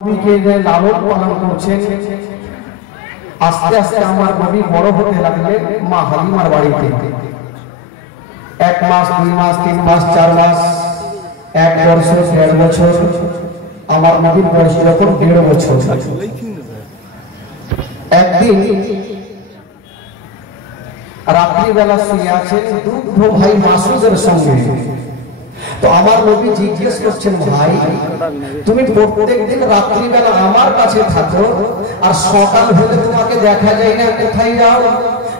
নবীকে যে লালন পালন করছেন, আস্তে আস্তে আমার নবী বড় হতে লাগলেন মা হালিমার বাড়িতে। 1 মাস 2 মাস 3 মাস 4 মাস 1 বছর 1.5 বছর, আমার নবীর বয়স যখন 1.5 বছর। একদিন রাত্রিবেলা শুয়ে আছেন দুধ ভাই মাসুদের সঙ্গে। তো আমার নবী জিজ্ঞেস করছেন, ভাই তুমি প্রত্যেকদিন রাত্রিবেলা আমার কাছে থাকো আর সকাল হলে তোমাকে দেখা যায় না, কোথায় যাও?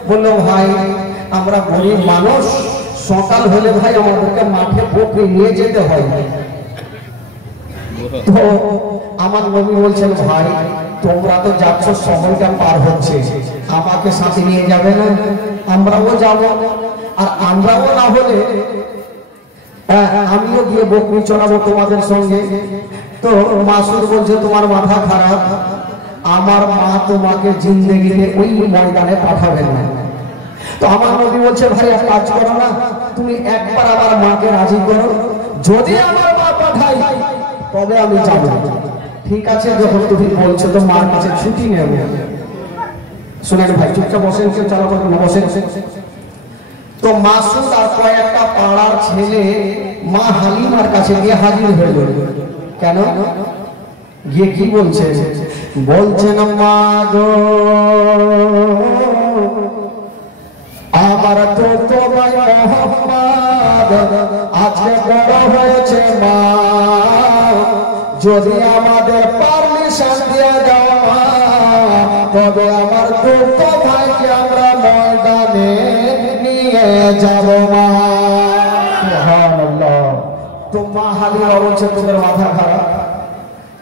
বললো, ভাই আমরা গরিব মানুষ, সকাল হলে ভাই আমাদেরকে মাঠে বকরি নিয়ে যেতে হয়। তো আমার নবী বলছেন, ভাই তোমরা তো যাচ্ছ, সময়টা পার হচ্ছে, আমাকে সাথে নিয়ে যাবে না? আমরাও যাব, আর আমরাও না হলে আমিও গিয়ে বকরি চড়াবো তোমাদের সঙ্গে। তো মাসুদ বলছে, তোমার মাথা খারাপ, আমার মা তোমাকে জিন্দেগিতে ওই ময়দানে পাঠাবেন না। তো আমার নবী বলছে, ভাই এক কাজ করো না, তুমি একবার আমার মাকে রাজি করো, যদি আমার মা পাঠাই তবে আমি যাব। ঠিক আছে, যখন তুমি বলছো তো মার কাছে ছুটি নেব। শুনেন ভাই, চুপচাপ বসেন, কেউ চালা করেন না, বসেন। তো মাসুদ আর কয়েকটা পাড়ার ছেলে মা হালিমার কাছে গিয়ে হাজির হয়ে গেল। কেন? গিয়ে কি বলছে? বলছেন, মা গো আমার তো তোমায় মোহাম্মদ আজকে বড় হয়েছে মা, যদি আমাদের পারমিশন দিয়ে দাও তবে আমার দুটো ভাইকে আমরা ময়দানে নিয়ে যাব মা। সুবহানাল্লাহ। তো মা হালিমা বলছে, তোদের মাথা খারাপ,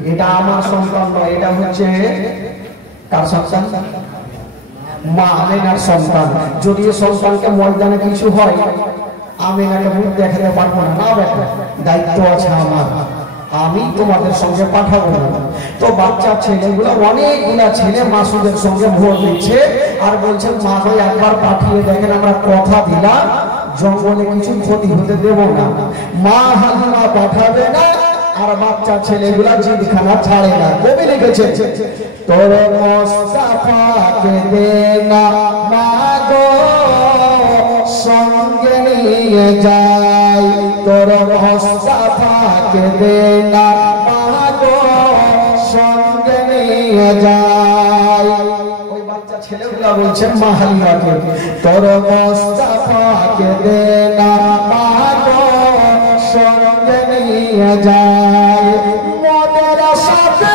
এটা আমার সন্তান নয়, এটা হচ্ছে কার সন্তান? মা আমেনার সন্তান। যদি সন্তানকে ময়দানে কিছু হয়, আমেনাকে মুখ দেখাতে পারবো না, দায়িত্ব আছে আমার, আমি তোমাদের সঙ্গে পাঠাবো না। তো বাচ্চা ছেলেগুলো, অনেকগুলা ছেলে মাসুদের সঙ্গে ভোট দিচ্ছে আর বলছেন, মা ভাই একবার পাঠিয়ে দেখেন, আমরা কথা দিলাম জঙ্গলে কিছু ক্ষতি হতে দেব না। মা হালিমা পাঠাবে না আর বাচ্চা ছেলেগুলা জিদখানা ছাড়ে না। কবি লিখেছে, তোর মুস্তাফাকে দে না মা গো সঙ্গে নিয়ে যাই, তোর মুস্তাফাকে দে না মা গো সঙ্গে নিয়ে যাই। ওই বাচ্চা ছেলেগুলা বলছেন মা হালিমাকে, তোর মুস্তাফাকে দে না মা গো সঙ্গে নিয়ে যাই, মদের সাথে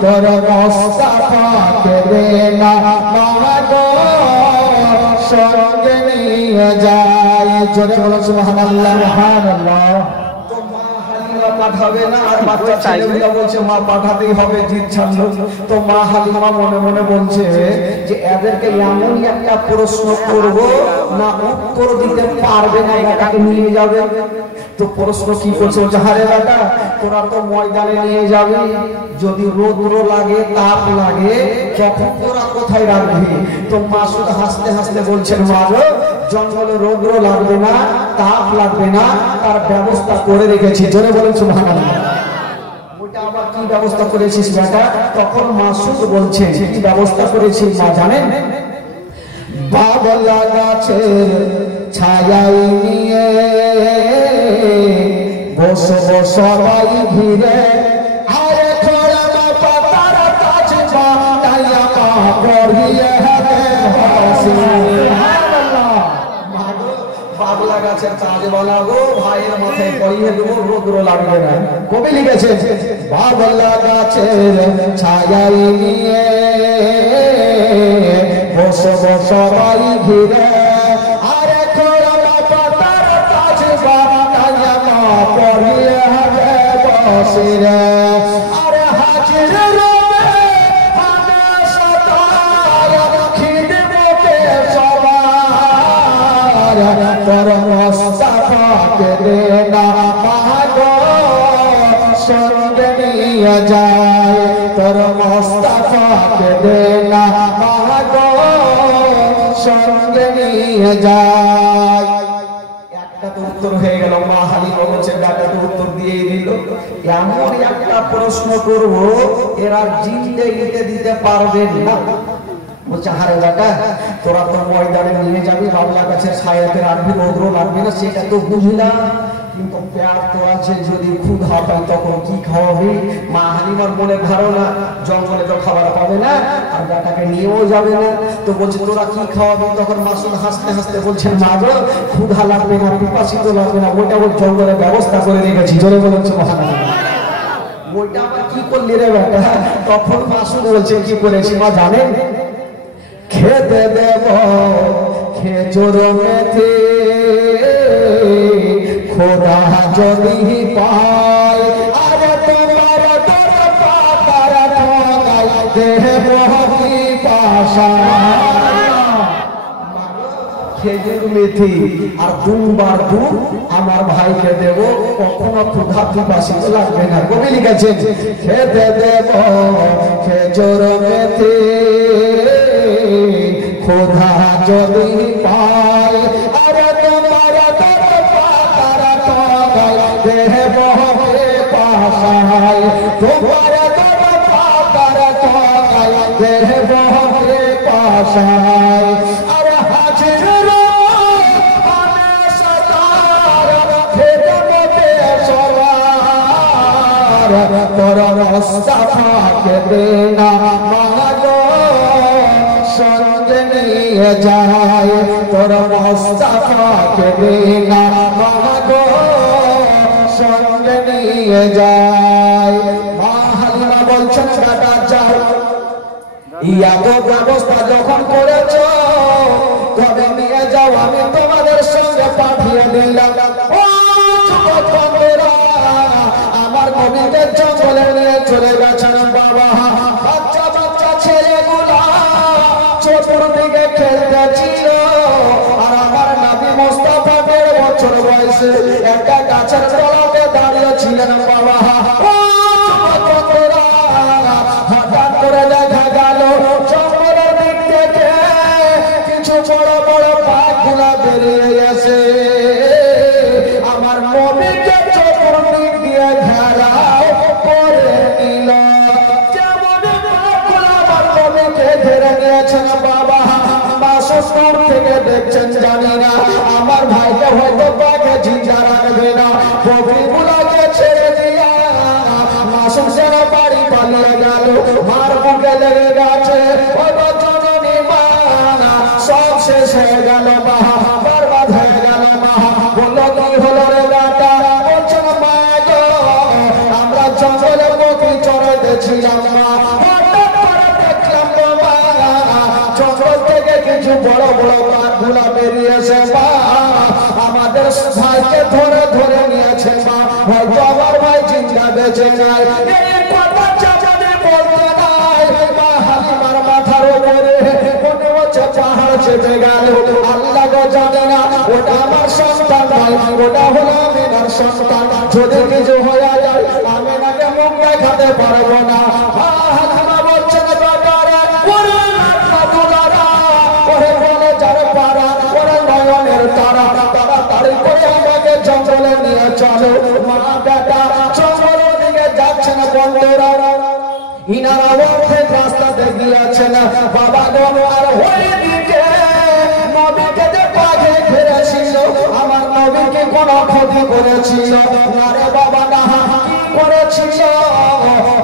তোর মুস্তাফাকে দে না মা গো সঙ্গে নিয়ে যাই। জোরে বলো সুবহানাল্লাহ। সুবহানাল্লাহ। তো মা হালিমা পাঠাবে না আর বাচ্চা ছেলেগুলো বলছে মা পাঠাতেই হবে, জিদ ছাড়লো। তো মা হালিমা মনে মনে বলছে যে এদেরকে এমনই একটা প্রশ্ন করব না উত্তর দিতে পারবে না, এটাকে নিয়ে যাবে। তো প্রশ্ন কি করছে? যাহারে বেটা তোরা তো ময়দানে নিয়ে যাবে, যদি রৌদ্র লাগে তাপ লাগে তখন তোরা কোথায় রাখবি? তো মাসুদ হাসতে হাসতে বলছেন, মা গো জঙ্গলে রৌদ্র লাগবে না, তাপ লাগবে না, তার ব্যবস্থা করে রেখেছি। জোরে বলেন সুবহানাল্লাহ। ওটা আবার কি ব্যবস্থা করেছিস বেটা? তখন মাসুদ বলছে, কি ব্যবস্থা করেছি মা জানেন? বাবলা গাছের ছায়ায় নিয়ে বসবো সবাই ঘিরে, আরে খোড়া পাতার কাছ বানাইয়া মা পড়িয়ে হবে হাসি। বাবলা গাছের কাজ বানাবো, ভাইয়ের মাথায় পড়িয়ে দেবো, রৌদ্র লাগবে না। কবি লিখেছে, বাবলা গাছের ছায়ায় নিয়ে বসবো সবাই ঘিরে, আরে খোড়া পাতার কাছ বানাইয়া মা পড়িয়ে হবে বসিরে, আরে হাজির রবে হামেশা তার খিদমতে সবার, তোর মুস্তাফাকে দে না মা গো সঙ্গে নিয়ে যাই, তোর মুস্তাফাকে দে না মা গো সঙ্গে নিয়ে যাই। তো উত্তর হয়ে গেল। মা হালিমা বলছে বেটা তো উত্তর দিয়েই দিল। এমন একটা প্রশ্ন করব এরা জিন্দেগিতে দিতে পারবেন না। বলছে হারে বেটা তোরা তো ময়দানে নিয়ে যাবি, বাবলা গাছের ছায়াতে রাখবি, রৌদ্র লাগবে না, সেটা তো বুঝলাম, কিন্তু পেট তো আছে, যদি ক্ষুধা পাই তখন কি খাওয়াবি? মা হালিমার মনে ধারণা জঙ্গলে তো খাবার পাবে না আর বেটাকে নিয়েও যাবে না, তো বলছে তোরা কি খাওয়াবি? তখন মাসুদ হাসতে হাসতে বলছেন মা গো ক্ষুধা লাগবে না, পিপাসিত লাগবে না, ওইটা ওই জঙ্গলের ব্যবস্থা করে রেখেছি। জোরে বলছে মহারাজ ওইটা আবার কি করলি রে বেটা? তখন মাসুদ বলছে কি করেছি মা জানেন? খেতে দেব খেজুর মেথি খোদা যদি পায়, আরে তোমার তোর পাতার ঠোঙায় দেব কি পাশা। খেজুর মেথি আর দুবার দুধ আমার ভাইকে দেব, কখনো ক্ষুধা পিপাসিত লাগবে না। কবি লিখেছেন খেতে দেব খেজুর মেথি খোদা যদি পায়, আরে তোমার তোর পাতার ঠোঙায় দেব কে পাশায়, তোমার তোর পাতার ঠোঙায় দেব কে পাশায়। আরে হাজির তোর মুস্তাফাকে দেনা মাগো সঙ্গে নিয়ে যায়, তোর মুস্তাফাকে দেনা মাগো সঙ্গে নিয়ে যায়। মা হালিমা বলছেন বেটা যাও, ইয়াদ ব্যবস্থা যখন করেছ তবে নিয়ে যাও, আমি তোমাদের সঙ্গে পাঠিয়ে দিলাম। আমার নবীকে জঙ্গলে নিয়ে চলে গেছেন বাবা। বাচ্চা বাচ্চা ছেলেগুলা চতুর্দিকে খেলতেছিল আর আমার নবী মুস্তাফা 1.5 বছর বয়সে একটা গাছের তলাতে দাঁড়িয়ে ছিলেন বাবা। হঠাৎ করে দেখা গেল জঙ্গলের দিক থেকে কিছু বড় বড় পাখগুলা বেরিয়ে গেছে। আমার নবীকে চতুর্দিক দিয়ে ঘেরাও করে নিল। যেমন আমার নবীকে ঘিরে নিয়েছেন বাবা। বাসস্থান থেকে দেখছেন জানি না আমার ভাইকে হয়তো বাঘে ঝিঁঝা রাখবে না, পক্ষীগুলাকে ছেড়ে দিয়া মাসুম সেনা বাড়ি পালিয়ে গেল। মার বুকে লেগে গেছে জননী মা, সব শেষ হয়ে গেল মা, বরবাদ হয়ে গেল মা। বললো কি হলো রে বেটা? বলছেন মা গো আমরা জঙ্গলে বকরি চড়াইতেছিলাম মা, হঠাৎ করে দেখলাম মা জঙ্গল থেকে কিছু বড় বড় বাঘগুলা বেরিয়েছে মা, আমাদের ভাইকে ধরে ধরে নিয়েছে মা, হয়তো আমার ভাই জিন্দা বেঁচে নাই। এই কথা চাচানে বলতে নাই। মা হালিমার মাথার উপরে মনে হচ্ছে পাহাড় চেপে গেল। আল্লাহ গো জানে না ওটা আমার সন্তান নয়, ওটা হলো আমিনার সন্তান। যদি কিছু হয়ে যায় আমিনাকে মুখ দেখাতে পারবো না। মা হালিমা বলছেন বাবারে ওরে নাথুলারা, ওরে বলে যার পাড়া, ওরে নয়নের তারা, তাড়াতাড়ি করে আমাকে জঙ্গলে নিয়ে চলো। মা বেটা জঙ্গলের দিকে যাচ্ছেন বন্ধুরা, ইনারা অর্ধেক রাস্তাতে গিয়েছেন বাবা গো। আর ওইদিকে নবীকে যে বাঘে ঘিরেছিল আমার নবীকে কোন ক্ষতি করেছিল না রে বাবা? না, কি করেছিল?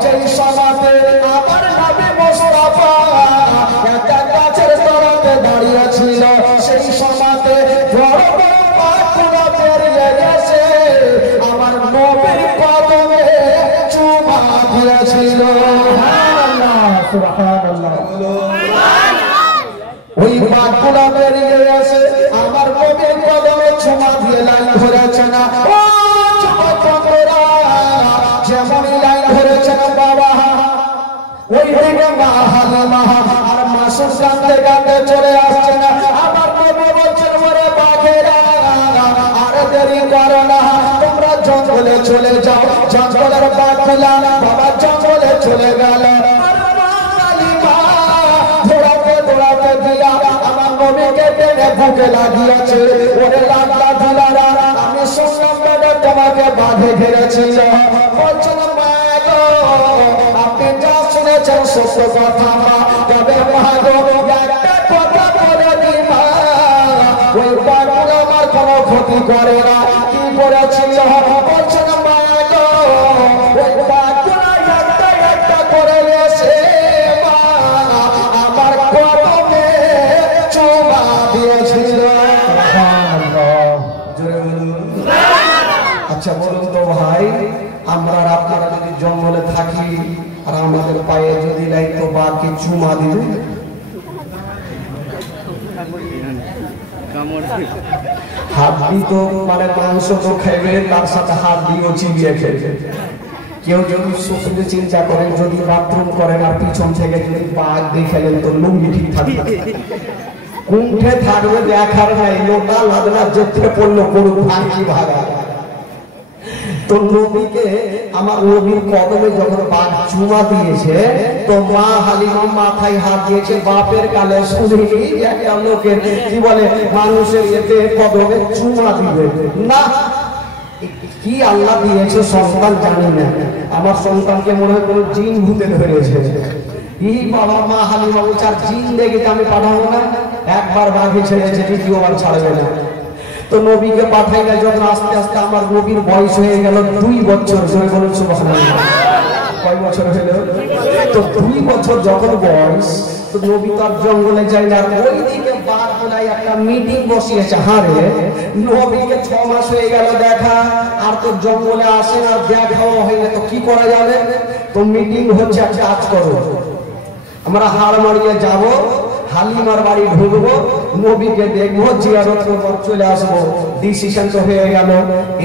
যেই সমাজে আমার নবী মুস্তাফা একটা গাছের তলাতে দাঁড়িয়ে ছিল, সেই সমাজে বড় বড় বাঘগুলো বেরিয়ে গেছে, আমার নবীর কদমে চুমা দিয়েছিল। ওই বাঘগুলা বেরিয়ে গেছে আমার নবীর কদমে চুমা দিয়ে লাইন ধরেছে না। যেমনই লাইন ধরেছে না বাবা, ওই দিকে মা হালিমা আর মাসুদ কাঁদতে কাঁদতে চলে আসছে না। আমার নবী বলছেন ওরে বাঘেরা আর দেরি করো না, তোমরা জঙ্গলে চলে যাও। জঙ্গলের বাঘগুলা বাবা জঙ্গলে চলে গেল। দৌড়াতে দিয়া আমার নবীকে টেনে বুকে লাগিয়েছে। ওরে লাল্লা দুলারা হালিমাকে বাঁধে ঘিরেছিল। বলছিল মা গো আপনি যা শুনেছেন সত্য কথা মা, তবে মা গো একটা কথা বলে দি মা, ওই বাঘগুলো আমার কোনো ক্ষতি করে না। কি করেছিল? বলছিল মা গো ওই বাঘগুলো একটা একটা করে এসে মা আমার কদমে চুমা দিয়েছিল। আচ্ছা বলুন তো ভাই, আমরা আপনারা যদি জঙ্গলে থাকি আর আমাদের পায়ে যদি নাই তো বাঘকে চুমা দিবে? হাড্ডি তো মানে মাংস তো খাইবে, তার সাথে হাড্ডিও চিবিয়ে খেবে। কেউ যদি শুধু চিন্তা করেন যদি বাথরুম করেন আর পিছন থেকে যদি বাঘ দেখেলেন তো লুঙ্গি ঠিক থাকবে, কুণ্ঠে থাকবে দেখার নাই, লোটা লাদনা যেতে পড়লো গরু ভাঙি ভাগা। তো নবীকে আমার নবীর কদমে যখন বাঘ চুমা দিয়েছে তো মা হালিমা মাথায় হাত দিয়েছে। বাপের কালে শুনিনি একটা লোকের কি বলে মানুষের এতে কদমে চুমা দিবে না। কি আল্লাহ দিয়েছে সন্তান জানি না, আমার সন্তানকে মনে হয় কোনো জিন ভূতে ধরেছে। এই বাবা মা হালিমা বলছে আর জিন দেখে আমি পাঠাবো না, একবার বাঘে ছেড়েছে দ্বিতীয়বার ছাড়বে না। তো নবীকে পাঠাই না, যখন আস্তে আস্তে আমার নবীর বয়স হয়ে গেল 2 বছর। বলুন সুবহানাল্লাহ। কয় বছর হলো? তো 2 বছর যখন বয়স, তো নবী তো আর জঙ্গলে যায় না। ওইদিকে বারগুলাই একটা মিটিং বসিয়েছে। হারে নবীকে 6 মাস হয়ে গেল দেখা, আর তো জঙ্গলে আসেন আর দেখাও হয় না, তো কি করা যাবে? তো মিটিং হচ্ছে, একটা কাজ করো, আমরা হাড় মারিয়ে যাব, হালিমার বাড়ি ঢুকবো, নবীকে দেখবো, জিয়ারত করবো, চলে আসবো। ডিসিশন তো হয়ে গেল।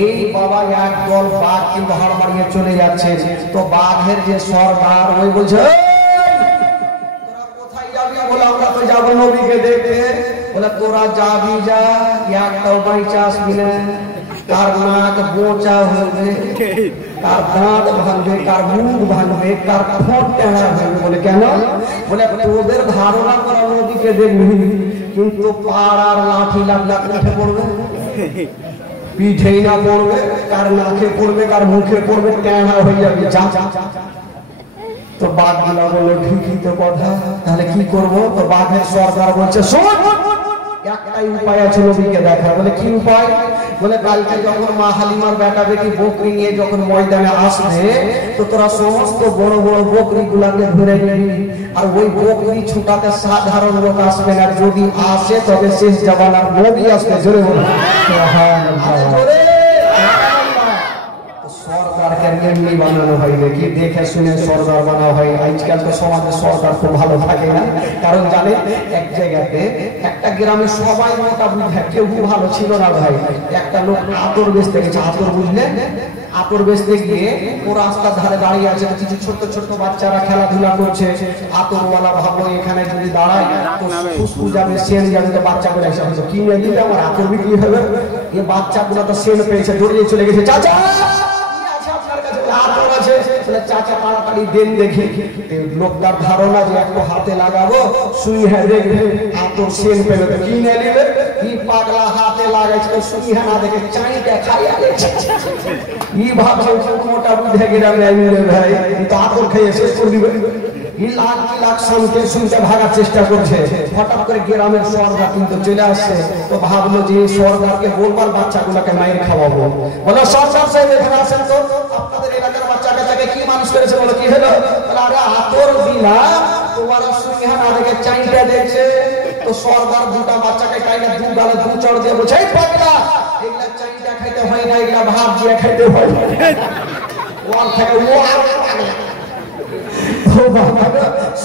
এই বাবা এক দল বাঘ কিন্তু হাড় মারিয়ে চলে যাচ্ছে। তো বাঘের যে সর্দার ওই বলছে তোরা কোথায় যাবি? বলে আমরা তো যাবো নবীকে দেখতে। বলে তোরা যাবি যা, একটাও বাইচা আসবি না। কার নাক বোচা হবে, কার দাঁত ভাঙবে, কার মুখ ভাঙবে, কার ঠোঁট টেঁড়া ভাঙবে। বলে কেন? বলে তোদের ধারণা করা নদীকে দেখবি, কিন্তু পাড়ার লাঠি লাগলা পিঠে পড়বে, পিঠেই না পড়বে, কার নাকে পড়বে, কার মুখে পড়বে, টেঁড়া হয়ে যাবে। তো বাঘগুলা বললো ঠিকই তো কথা, তাহলে কি করবো? তো বাঘের সরকার বলছে শোন, একটাই উপায় আছে নবীকে দেখা। বলে কি উপায়? বলে কালকে যখন মা হালিমার বেটা বেটি বকরি নিয়ে যখন ময়দানে আসবে, তো তোরা সমস্ত বড় বড় বকরি গুলাকে ধরে নিবি। আর ওই বকরি ছুটাতে সাধারণ লোক আসবে না, যদি আসে তবে শেষ জামানার নবী আসবে। জোরে বলুন সরকারকে এমনি বানানো হয় নাকি? দেখে শুনে সরকার বানানো হয়। আজকাল তো সমাজে সরকার খুব ভালো থাকে না, কারণ জানে এক জায়গাতে একটা গ্রামে সবাই মোটা বুঝে, কেউ ভালো ছিল না ভাই। একটা লোক আতর বেচতে গেছে, আতর বুঝলেন, আতর বেচতে গিয়ে ও রাস্তার ধারে দাঁড়িয়ে আছে, কিছু ছোট্ট ছোট্ট বাচ্চারা খেলাধুলা করছে। আতরওয়ালা ভাবলো এখানে যদি দাঁড়ায় তো খুশবু যাবে, সেন যাবে, তো বাচ্চাগুলো এসে কিনে দিলে আমার আতর বিক্রি হবে। এই বাচ্চাগুলো তো সেন পেয়েছে, দৌড়িয়ে চলে গেছে, চাচা চাচা তাড়াতাড়ি দেন দেখি। লোকটার ধারণা যে একটু হাতে লাগাবো, সুই হ্যাঁ দেখবে আতর সেন পেলে তো কিনে নেবে। কি পাগলা হাতে লাগাইছে, সুই হ্যাঁ না দেখে চাইটা খাইয়া গেছে। ই ভাবছে মোটা বুঝে গেলাম ভাই, তো আতর খেয়ে শেষ করে দিবে। লাখ লাখ শুনতে শুনতে ভাগার চেষ্টা করছে। হঠাৎ করে গ্রামের সরকার কিন্তু চলে আসছে। তো ভাবলো যে সরকারকে বলবার বাচ্চাগুলোকে মায়ের খাওয়াবো। বলো সরকার সাহেব এখানে আসেন তো, আপনাদের এলাকার বাচ্চা কাচ্চাকে কি মানুষ করেছে? বলো কি হলো? আরে আতর দিলাম, তোমার সুইহা না দেখে চাইটা দেখছে। তো সরকার দুটা বাচ্চাকে চাইটা দু গালে দু চড় দিয়ে বলছে এই পাগলা, এগুলা চাইটা খাইতে হয় না, এগুলা ভাত দিয়ে খাইতে হয়। ওয়াল থেকে ওয়াল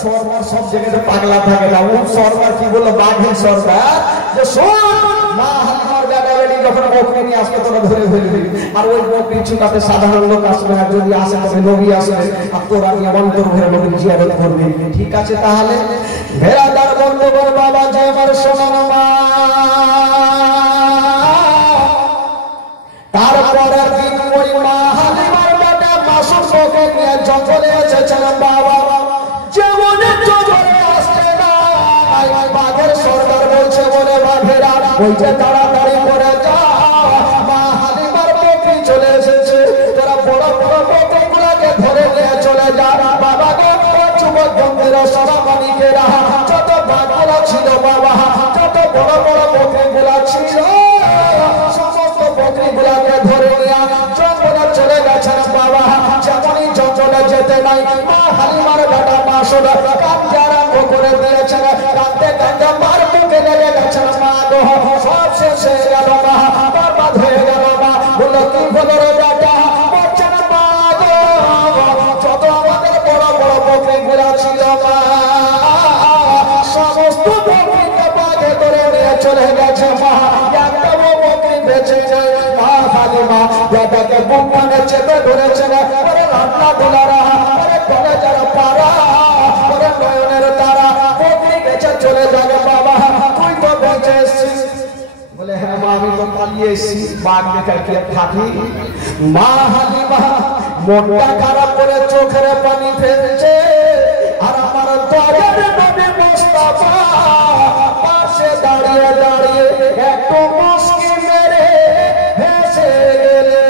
সরকার সব জায়গাতে পাগলা থাকে না। ও সরকার কি বললো? বাঘের সরকার যে মা হালিমার বেটা বেটি যখন বকরি নিয়ে আসবে তোরা ধরে ফেলবি, আর ওই বকরি ছুটাতে সাধারণ লোক আসবে না, যদি আসে তবে নবী আসবে, আর তোরা নিয়ে অন্তর ভরে নবীর জিয়ারত করবি। ঠিক আছে তাহলে ভেড়াদার বন্ধুবর বাবা যে আমার সোনার মা। তারপরের দিন ওই মা হালিমার বেটা মাসুমকে নিয়ে জঙ্গলে এসেছেন বাবা। যেমন জঙ্গলে আসতে না বাঘের সরকার বলছে বলে বাঘেরা ওই যে তাড়াতাড়ি করে যা, মা হালিমার বকরি চলে এসেছে। হালিমা বেটাকে বুকখানে চেপে ধরেছেন। ওরে রান্না দোলারা, ওরে কলে যারা পারা, ওরে নয়নের তারা, বকরি গেছে চলে যাবে বাবা, তুই তো বেঁচে এসছিস। বলে হ্যাঁ মা, আমি তো পালিয়ে এসেছি, বাঘ দেখে থাকি। মা হালিমা মনটা খারাপ করে চোখের পানি ফেলছে। আর আমার দয়ার নবী মুস্তাফা পাশে দাঁড়িয়ে দাঁড়িয়ে একটু মুস্কি মেরে হেসে গেলে।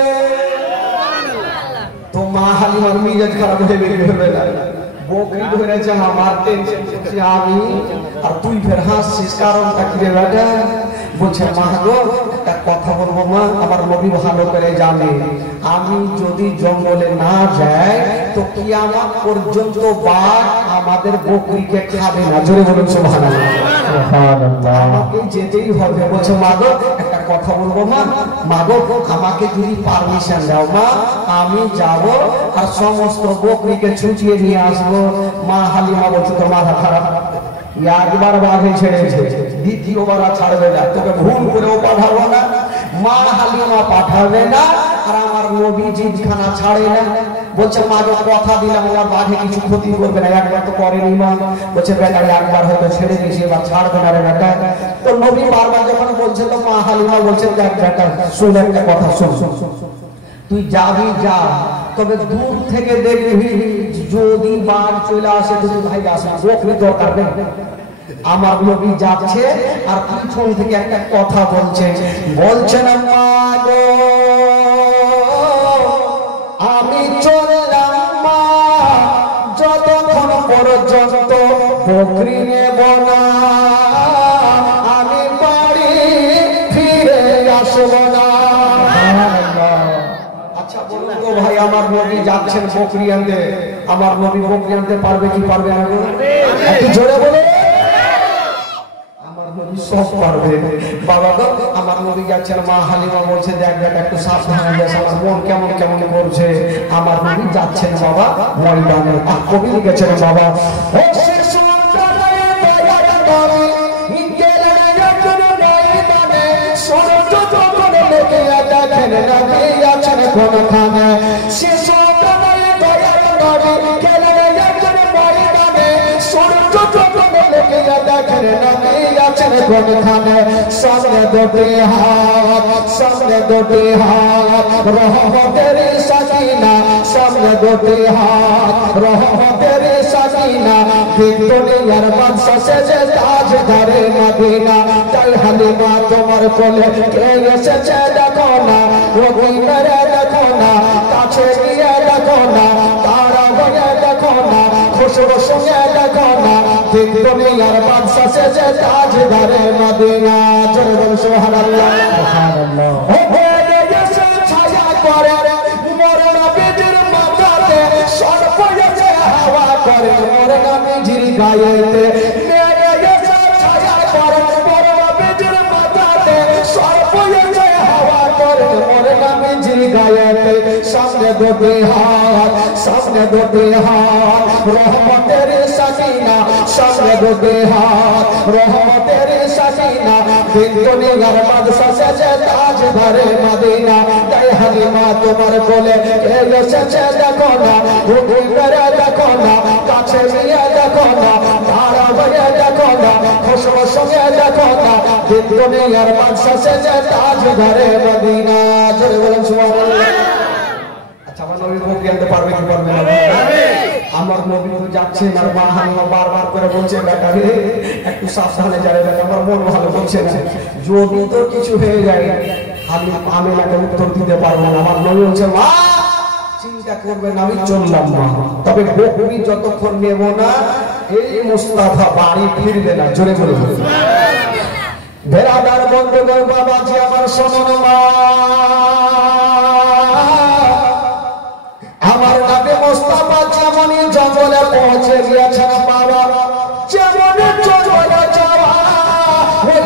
তো মা হালিমার মিজাজ খারাপ হয়ে বেরোবে না, বকরি ধরেছে আমার টেনশন করছি আমি, আর তুই ফের হাসছিস, কারণটা কি রে বেটা? বলছে মা গো, একটা কথা বলবো মা, আমার নবী ভালো করে জানে আমি যদি জঙ্গলে না যাই তো কিয়ামত পর্যন্ত বাঘ আমাদের বকরিকে খাবে না। জোরে বলুন সুবহানাল্লাহ। আমাকে যেতেই হবে। বলছে মা গো, একটা কথা বলবো মা, মা গো আমাকে যদি পারমিশন দাও মা, আমি যাব আর সমস্ত বকরিকে ছুটিয়ে নিয়ে আসবো। মা হালিমা বলছে তো মাথা খারাপ, একবার বাঘে ছেড়েছে, দ্বিতীয়বার ছাড়বে না, তোকে ভুল করেও পাঠাবো না। মা হালিমা পাঠাবে না, আর আমার নবী জিদখানা ছাড়ে না। বলছে মা গো, কথা দিলাম আমার বাঘে কিছু ক্ষতি করবে না, একবার তো করেনি মা। বলছে বেটা একবার হয়তো ছেড়ে দিয়েছি, এবার ছাড়বে না রে বেটা। তো নবী বারবার যখন বলছে তো মা হালিমা বলছে দেখ বেটা, শোন একটা কথা, শোন, তুই যাবি যা, তবে দূর থেকে দেখবি যদি বাঘ চলে আসে তুই ভাই আসা, বকরি দরকার নেই। আমার নবী যাচ্ছে আর পিছন থেকে একটা কথা বলছে, বলছেন মা গো আমি চললাম মা, যতক্ষণ পর্যন্ত বকরি নেব না আমি বাড়ি ফিরে আসব না। আচ্ছা বলুন তো ভাই, আমার নবী যাচ্ছেন বকরি আনতে, আমার নবী বকরি আনতে পারবে কি পারবে না? একটু জোরে বলে। আমার নবী সব পারবে। বাবা গো, আমার নবী যাচ্ছেন, মা হালিমা বলছে দেখ দেখ একটু সাবধানে যাস, আমার মন কেমন কেমন করছে। আমার নবী যাচ্ছেন বাবা ময়দানে, আর কবি লিখেছেন বাবা, কোনখানে শিশু দয়ার নবী গেলেন একজন ময়দানে, সূর্য যখন লেগে দেখেন নবী আছেন কোনখানে। সামনে দুটি হাত, সামনে দুটি হাত রহমতের সাকিনা, সামনে দুটি হাত রহমতের সাকিনা, দুনিয়ার বাদশা সেজে তাজদারে মদিনা। তাই হালিমা তোমার কোলে কে এসেছে দেখো না, ওই মেরে দেখো না, কাছে গিয়ে দেখো না, তারা হয়ে দেখো না, খুশবু সঙ্গে দেখো না, দুনিয়ার বাদশা সেজে তাজদারে মদিনা। জোরে বল সুবহানাল্লাহ। সুবহানাল্লাহ। ছায়া করে মোর নবীর মাথাতে, সর্প এসে হাওয়া করে মোর নবীর গায়েতে, ছায়া করে মোর নবীর মাথাতে, সর্প এসে হাওয়া করে মোর নবীর গায়েতে। সামনে দুটি হাত, সামনে দুটি হাত রহমতের সাকিনা, সামনে দুটি হাত রহমতের সাকিনা, দুনিয়ার বাদশা সেজে তাজদারে মদিনা। তাই হালিমা তোমার কোলে কে এসেছে দেখো না, ঘুরে করে দেখো না, কাছে গিয়ে দেখো না, তারা হয়ে দেখো না, খুশবু সঙ্গে দেখো না, দুনিয়ার বাদশা সেজে তাজদারে মদিনা। জোরে বলুন সুবহানাল্লাহ। আচ্ছা আমার নবী বকরি আনতে পারবে কি পারবে না? আমার নবী তো যাচ্ছেন, আর মা হালিমা বারবার করে বলছে বেটা রে একটু সাবধানে যাবে বেটা, আমার মন ভালো করছে না, যদি তো কিছু হয়ে যায় আমি নাকি উত্তর দিতে পারবো না। আমার নবী বলছে মা চিন্তা করবেন, আমি চললাম মা, তবে বকরি যতক্ষণ নেব না এই মুস্তাফা বাড়ি ফিরবে না। জোরে বলে বেরাদার বন্ধুগণ, বাবাজি আমার শোনো মা, আমার নবী মুস্তাফা যেমনই জঙ্গলে পৌঁছে গিয়েছেন বাবা, যেমনই জঙ্গলে যাওয়া ওই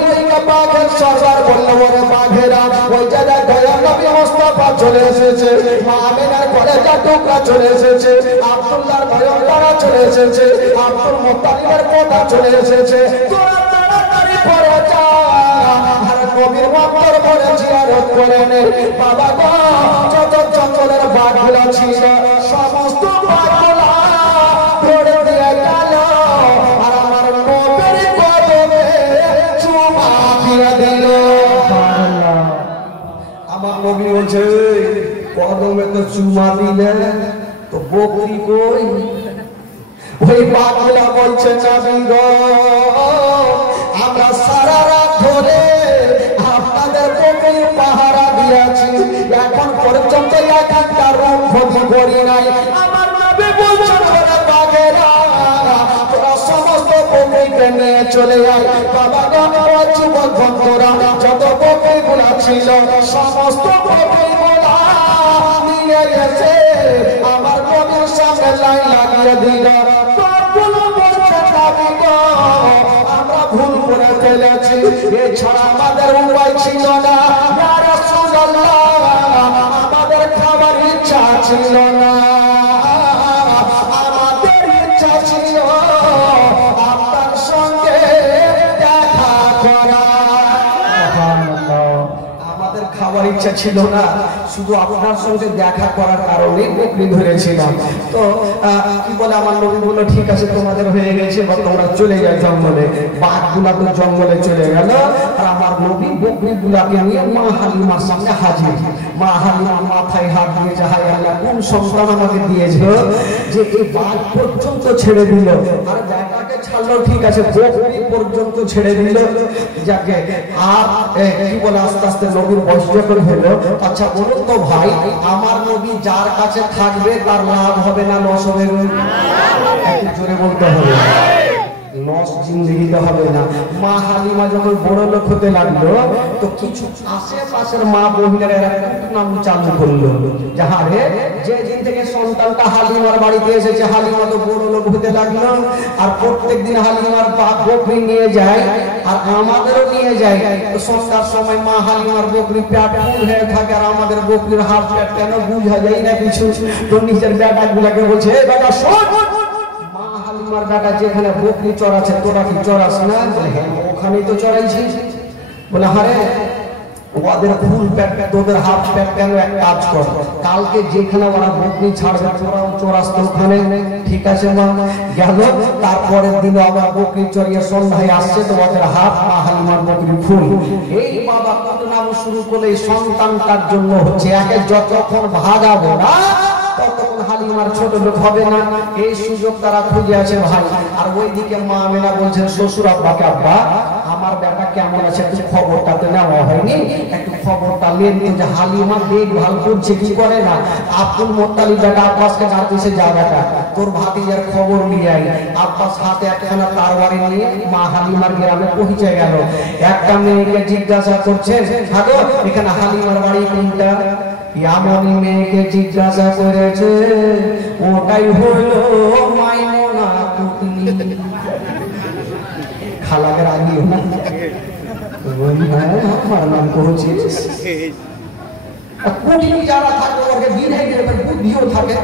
বাঘের সরদার বলল ওরে বাঘেরা, ওই জায়গায় দয়ার নবী মুস্তাফা চলে এসেছে, মা আমিনার কলেজা টুকরা চলে এসেছে, আব্দুল্লাহর ভয়ঙ্করা চলে এসেছে, আব্দুল মুত্তালিবের পোতা চলে এসেছে। তোরা তাড়াতাড়ি করে যা, আর নবীর মন্তর বলে জিয়ারত করে নে বাবা গো যত জঙ্গলের বাঘগুলো ছিল সমস্ত বাঘগুলা ধরে দিয়ে গেল আর আমার নবীর কদমে চুমা দিয়ে দিল আমার নবী বলছে কদমে তো চুমা দিলে তো বকরি কই ওই বাঘগুলা বলছে নবী গো আমরা সারা রাত ধরে আপনাদের বকরি পাহারা দিয়েছি এখন পর্যন্ত এক একটা রূপ ক্ষতি করি নাই আমার নবী বলছে ওরে বাঘেরা তোরা সমস্ত বকরিকে নিয়ে চলে যায় বাবা গো যুবক বন্ধুরা যত বকরিগুলা ছিল সমস্ত বকরিগুলা নিয়ে গেছে আমার নবীর সামনে লাইন লাগিয়ে দিল আমরা ভুল করে ফেলেছি এছাড়া আমাদের উপায় ছিল না ইয়া রাসূলুল্লাহ আমাদের খাবার ইচ্ছা ছিল না আমাদের ইচ্ছা ছিল আপনার সঙ্গে দেখা করা আমাদের খাবার ইচ্ছা ছিল না শুধু আপনার সঙ্গে দেখা করার কারণে বকরি ধরেছিলাম তো কি বলে আমার নবী বলল ঠিক আছে তোমাদের হয়ে গেছে বা তোমরা চলে যাও জঙ্গলে বাঘগুলা তো জঙ্গলে চলে গেল আর আমার নবী বকরিগুলাকে নিয়ে মা হালিমার সামনে হাজির মা হালিমা মাথায় হাত দিয়েছে হায় আল্লাহ কোন সন্তান আমাকে দিয়েছো যে এই বাঘ পর্যন্ত ছেড়ে দিল আর জায়গাকে ছাড়লো ঠিক আছে বকরি পর্যন্ত ছেড়ে দিল যাকে আর কি বলে আস্তে আস্তে নবীর বয়স যখন হলো আচ্ছা বলুন তো ভাই আমার নবী যার কাছে থাকবে তার লাভ হবে না লস হবে একটু জোরে বলতে হবে লস জিন্দেগিতে হবে না মা হালিমা যখন বড় লোক হতে লাগলো তো কিছু আশেপাশের মা বোনেরা নাম চালু করলো যাহারে যেদিন থেকে সন্তানটা হালিমার বাড়িতে এসেছে হালিমা তো বড় লোক হতে লাগলো আর প্রত্যেকদিন হালিমার বকরি নিয়ে যায় আর আমাদেরও নিয়ে যায় তো সন্ধ্যার সময় মা হালিমার বকরি পেট ফুল হয়ে থাকে আর আমাদের বকরির হাত পেট কেন বুঝা যায় না কিছু তো নিজের বেটাগুলাকে বলছে এই বেটা শোন আমার বেটা যেখানে বকরি চড়াচ্ছে তোরা কি চড়াস না ওখানেই তো চড়াইছিস বলে হারে ওদের ফুল পেট তোদের হাফ পেট কেন এক কাজ কর কালকে যেখানে ওরা বকরি ছাড়বে তোরাও চড়াস তো ওখানে ঠিক আছে মা গেল তারপরের দিন আবার বকরি চড়িয়ে সন্ধ্যায় আসছে তো ওদের হাফ মা হালিমার বকরি ফুল এই বাবা কত নাম শুরু করলে সন্তানটার জন্য হচ্ছে একে যতক্ষণ ভাগাবো না ততক্ষণ হালিমার ছোট লোক হবে না এই সুযোগ তারা খুঁজে আছে ভাই আর ওইদিকে মা আমেনা বলছেন শ্বশুর আব্বাকে আব্বা আমার বেটা কেমন আছে একটু খবরটা তো নেওয়া হয়নি একটু খবরটা নেন যে হালিমা দেখভাল করছে কি করে না আব্দুল মুত্তালিব বেটা আব্বাসকে ডাকতেছে যা বেটা তোর ভাতিজার খবর নিয়ে আই আব্বাস হাতে একখানা তরবারি নিয়ে মা হালিমার গ্রামে পৌঁছে গেল একটা মেয়েকে জিজ্ঞাসা করছে হাগো এখানে হালিমার বাড়ি কোনটা এমন মেয়েকে জিজ্ঞাসা করেছে ওটাই হলো মাইমুনা পুতনি খালাকে রাগিও না আমার নাম করেছিস পুতনি যারা থাকে ওকে দিনে বুদ্ধিও থাকে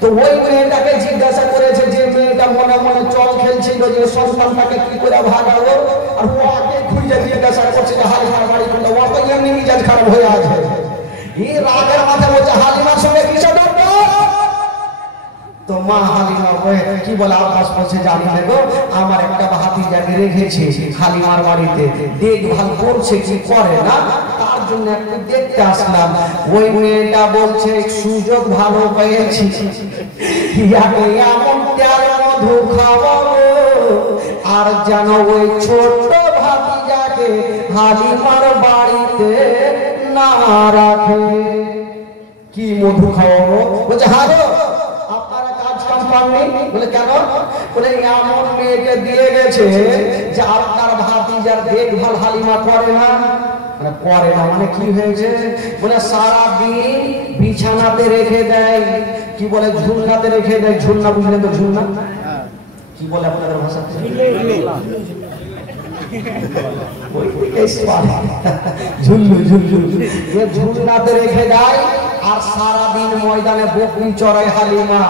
তো ওই মেয়েটাকে জিজ্ঞাসা করেছে যে মেয়েটা মনে মনে চল খেলছিল যে সন্তানটাকে কি করে ভাগাবো আর ও আগে খুঁজে জিজ্ঞাসা করছে যে হালিমার বাড়ি কোনটা ও তো এমনি মিজাজ খারাপ হয়ে আছে এই রাগের মাথায় বলছে হালিমার সঙ্গে কিসের দরকার তো মা হালিমা কি বলে আব্বাস বলছে জানি না গো আমার একটা ভাতিজাকে রেখেছে হালিমার বাড়িতে দেখভাল করছে কি করে না তার জন্য একটু দেখতে আসলাম ওই মেয়েটা বলছে সুযোগ ভালো পেয়েছি ইয়াকে এমন তেল মধু খাওয়াবো আর যেন ওই ছোট্ট ভাতিজাকে হালিমার বাড়িতে না রাখে কি মধু খাওয়াবো বলছে হ্যাঁ গো আপনারা কাজ কাম পাননি বলে কেন বলে এমন মেয়েকে দিয়ে গেছে যে আপনার ভাতিজার দেখভাল হালিমা করে না মানে কি হয়েছে বলে সারাদিন বিছানাতে রেখে দেয় কি বলে ঝুলনাতে রেখে দেয় ঝুলনা বুঝলেন তো ঝুলনা কি বলে আপনাদের ভাষা ঝুলনাতে রেখে দেয় আর সারাদিন ময়দানে বকরি চড়াই হালিমা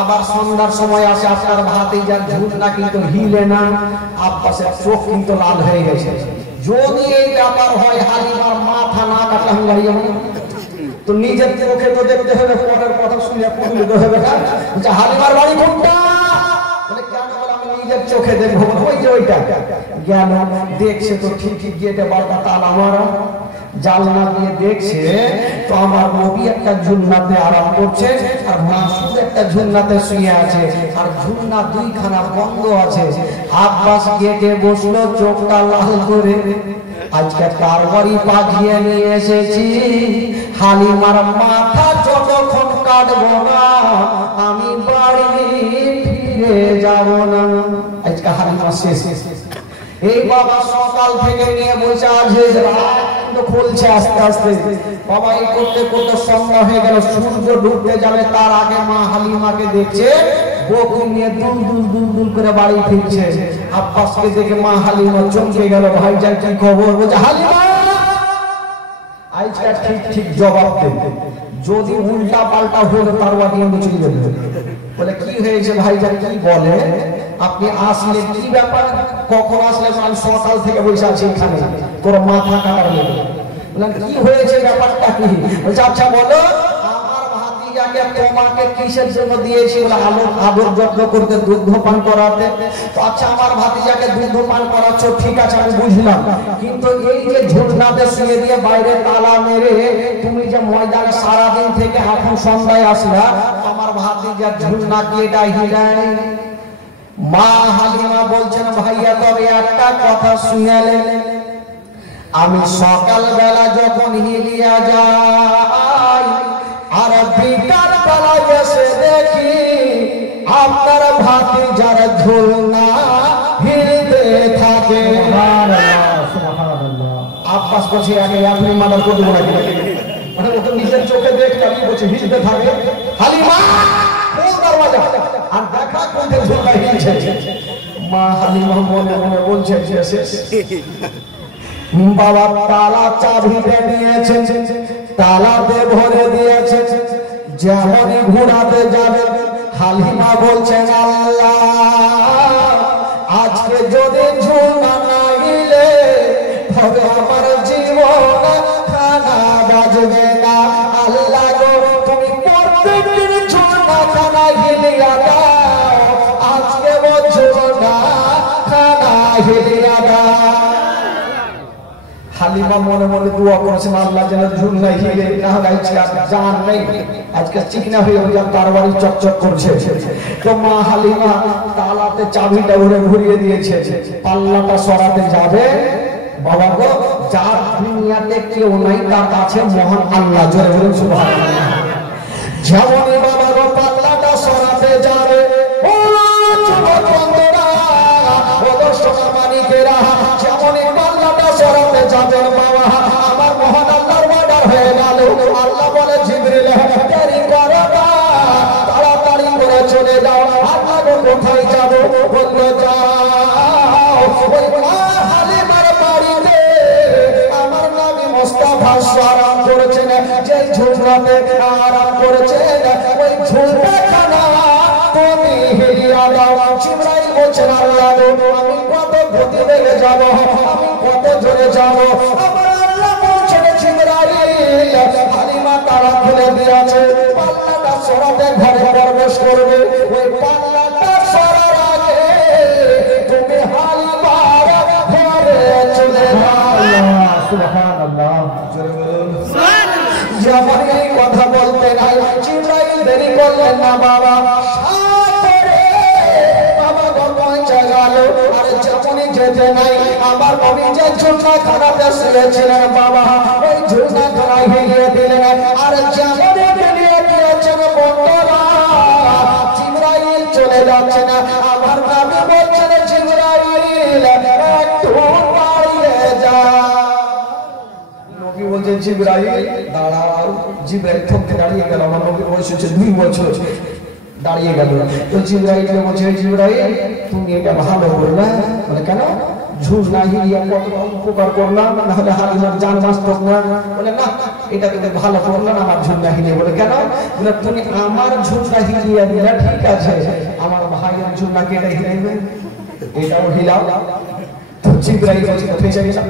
আবার সন্ধ্যার সময় আসে আপনার ভাতিজার ঝুলনা কিন্তু হিলে না আব্বাসের চোখ কিন্তু লাল হয়ে গেছে যদি এই ব্যাপার হয় হালিমার মাথা না কাটলে আমি গাড়ি যাবো তো নিজের চোখে তো দেখতে হবে, পরের কথা শুনে পড়তে হবে না। হালিমার বাড়ি কোনটা? বলে কেন? বলে আমি নিজের চোখে দেখবো। ওই যে ওইটা জ্ঞান দেখছে তো ঠিকই গেটে বারটা তালা মারা, জানলা দিয়ে দেখছে তো আমার নবী একটা ঝুলনাতে আরাম করছে আর মাসুদ একটা ঝুলনাতে শুয়ে আছে, আর ঝুলনা দুইখানা বন্ধ আছে। আব্বাস গেটে বসলো, চোখটা লাল করে, আজকে কার বাড়ি পাঠিয়ে নিয়ে এসেছি, হালিমার মাথা যতক্ষণ কাটবো না আমি বাড়ি ফিরে যাব না। আজকে হালিমা শেষ। এই বাবা সকাল থেকে নিয়ে বসে আছে, খুলছে আস্তে আস্তে। বাবা এই করতে করতে সন্ধ্যা হয়ে গেল, সূর্য ডুবতে যাবে তার আগে মা হালিমাকে দেখছে বকুল নিয়ে দুল দুল দুল দুল করে বাড়ি ফিরছে। আব্বাসকে দেখে মা হালিমা চমকে গেল, ভাইজান কি খবর? বলছে হালিমা আজকে ঠিক ঠিক জবাব দেবে, যদি উল্টা পাল্টা হলো তার বাড়ি আমি চলে যাবে। বলে কি হয়েছে ভাইজান, কি বলে? আপনি আসলে কি ব্যাপার? কখন আসলে? আমি সকাল থেকে বসে আছি এখানে, তোর মাথা কাটার লেগে। বললাম কি হয়েছে, ব্যাপারটা কি? বলছে আচ্ছা বলো। আমার ভাতিজাকে তোমাকে কিসের জন্য দিয়েছি? বলে আদর যত্ন করতে, দুগ্ধ পান করাতে। তো আচ্ছা আমার ভাতিজাকে দুগ্ধ পান করাচ্ছ, ঠিক আছে আমি বুঝলাম, কিন্তু এই যে ঝুলনাতে শুয়ে দিয়ে বাইরে তালা মেরে তুমি যে ময়দানে সারাদিন থেকে এখন সন্ধ্যায় আসলা, আমার ভাতিজা ঝুলনা কে ডাইহিলায়? মা হালিমা বলছেন ভাইয়া তবে একটা কথা শুনেলেন, আমি সকাল বেলা যখন হিলিয়া যাই আর বিকাল বেলা এসে দেখি আপনার ভাতিজার ঝুলনা হিলতে থাকে। আব্বাস বলছে আগে আপনি মাদার করে দেবো নাকি? মানে ও তো নিজের চোখে দেখতে আমি বলছি হিলতে থাকে। হালিমা দরওয়াজা আর দেখা কোথায় ঝুলনা হিলছে। মা হালিমা মনে মনে বলছে বাবা তালা চাবিতে দিয়েছে, তালাতে ভরে দিয়েছে, যেমনই ঘোরাতে যাবে হালিমা বলছেন আল্লাহ আজকে যদি ঝুলনা না গিলে তবে আমার জীবন খানা বাজবে না। আল্লাহ গো তুমি প্রত্যেকদিন ঝুলনা খানা গিলিয়া দাও, আজকে ঝুলনা খানা গিলিয়া দাও। হালিমা মনে মনে দোয়া করেছেন আল্লাহ যেন ঝুলনা হিলে না হয়, আজকে জান নেই, আজকে চিকনা হয়ে তার বাড়ি চকচক করছে। তো মা হালিমা তালাতে চাবিটা ঘুরে ঘুরিয়ে দিয়েছে, পাল্লাটা সরাতে যাবে। বাবা গো যার দুনিয়াতে কেউ নাই তার কাছে মহান আল্লাহ, জোরে বলুন সুবহানাল্লাহ। যেমনই বাবা গো পাল্লাটা সরাতে যাবে, ও যুবক বন্ধুরা, ও দর্শক মানিকেরা, যেমনই পাল্লাটা সরাতে যাবেন বাবা আমার মহান আল্লাহর অর্ডার হয়ে গেল। আল্লাহ বলে জিবরিল দেরি করো না, তাড়াতাড়ি করে চলে যাও। আল্লাহ গো কোথায় যাব? বললো যাও ওই মা হালিমার বাড়িতে আমার নবী মুস্তাফা আরাম করেছেন, যে ঝুলনাতে আরাম করেছেন ওই ঝুলনাখানা তুমি হিলিয়া দাও। জিবরাইল বলছেন আল্লাহ গো আমি কত গতি বেগে যাব, আমি কত জোরে যাব? আমার আল্লাহ বলছেন জিবরাইল হালিমা তালা খুলে দিয়েছে, পাল্লাটা সরাতে ঘরে প্রবেশ করবে। ওই পাল্লাটা সরার আগে তুমি হালিমার ঘরে চলে যাও। সুবহানাল্লাহ, জোরে বলুন। যেমন এই কথা বলতে নাই জিবরাইল দেরি করলেন না বাবা, যেতে নাই আমার নবী যে ঝুলনা খানাতে শুয়েছিলেন বাবা ওই ঝুলনা খানায় হিলিয়ে দিলেন। আর যেমন হিলিয়ে দিয়েছেন বন্ধুরা, জিবরাইল চলে যাচ্ছে না, আমার নবী বলছেন জিবরাইল একটু দাঁড়িয়ে যা। নবী বলছেন জিবরাইল দাঁড়াও। জিবরাইল থমকে দাঁড়িয়ে গেল। আমার নবী বয়স হচ্ছে 2 বছর, দাঁড়িয়ে গেল। তো জিবরাইল বলছে জিবরাইল তুমি এটা ভালো করলে। বলে কেন? ঝুলনা হিলিয়ে কত উপকার করলাম, না হলে হালিমার জান বাঁচত না। বলে না এটা তুমি ভালো করলাম আমার ঝুলনা হিলিয়ে। বলে কেন? বলে তুমি আমার ঝুলনা হিলিয়ে দিলে ঠিক আছে, আমার ভাইয়ের ঝুলনা কেটে হিলাইবে, এটাও হিলাও। তো জিবরাইল বলছে ফেসে গেলাম,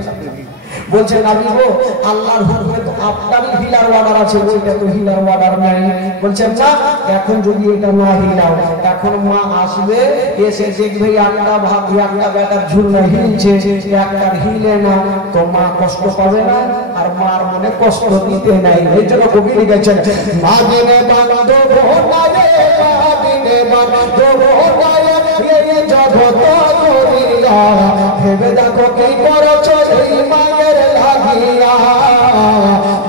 বলছে নবী গো আল্লাহর হুকুমে তো আপনারই হিলার অর্ডার আছে, ওইটা তো হিলার অর্ডার নাই। বলছেন না, এখন যদি এটা না হিলাও, এখন মা আসবে, এসে দেখবে একটা ভাগ একটা বেটার ঝুলনা হিলছে, একটা হিলে না, তো মা কষ্ট পাবে না, আর মার মনে কষ্ট দিতে নাই। এই জন্য কবি লিখেছেন মা দিনে বাঁধো ভোটায়ে, মা দিনে বাঁধো ভোটায়ে, এই জগৎ করিয়া ভেবে দেখো কি করছো এই মায়ের লাগিয়া,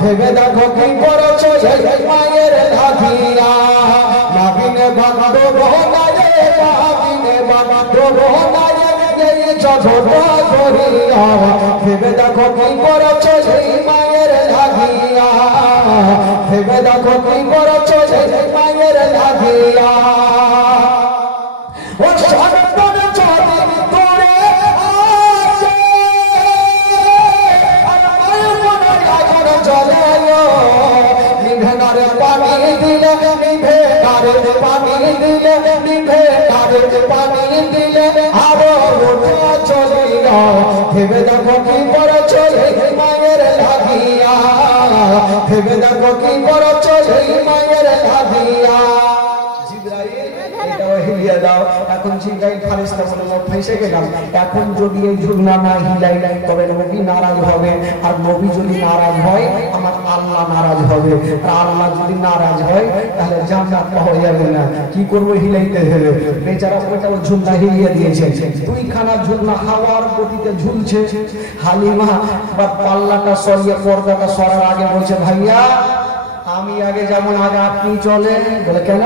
ভেবে দেখো কি করছো এই মায়ের লাগিয়া। মা বিনে বাঁধো ভোটায়ে, মা বিনে বাঁধো ভোটায়ে, এই জগৎ করিয়া ভেবে দেখো কি করছো এই মায়ের লাগিয়া, ভেবে দেখো কি করছো এই মায়ের লাগিয়া। ও সন্তান যদি করে আসে, আর মায়ের মনে আগুন জ্বলায়, নিভে না রে পানি দিলে, নিভে না রে পানি দিলে, নিভে না রে পানি দিলে, আরো ওঠা চলিয়া, ভেবে দেখো কি করছো এই মায়ের লাগিয়া, ভেবে দেখো কি করছো এই মায়ের লাগিয়া। এখন জিবরাইল ফেরেশতা বলল ফেসে গেলাম, এখন যদি এই ঝুলনা না হিলাই তবে নবী নারাজ হবে, আর নবী যদি নারাজ হয় আমার আল্লাহ নারাজ হবে, আর আল্লাহ যদি নারাজ হয় তাহলে জান্নাত পাওয়া যাবে না। কি করব, হিলাইতে হবে। বেচারা ওটাও ঝুলনা হিলিয়ে দিয়েছে, দুইখানা ঝুলনা হাওয়ার গতিতে ঝুলছে। হালিমা বা পাল্লাটা সরিয়ে পর্দাটা সরার আগে বলছে ভাইয়া আমি আগে যেমন আগে আপনি চলেন। বলে কেন?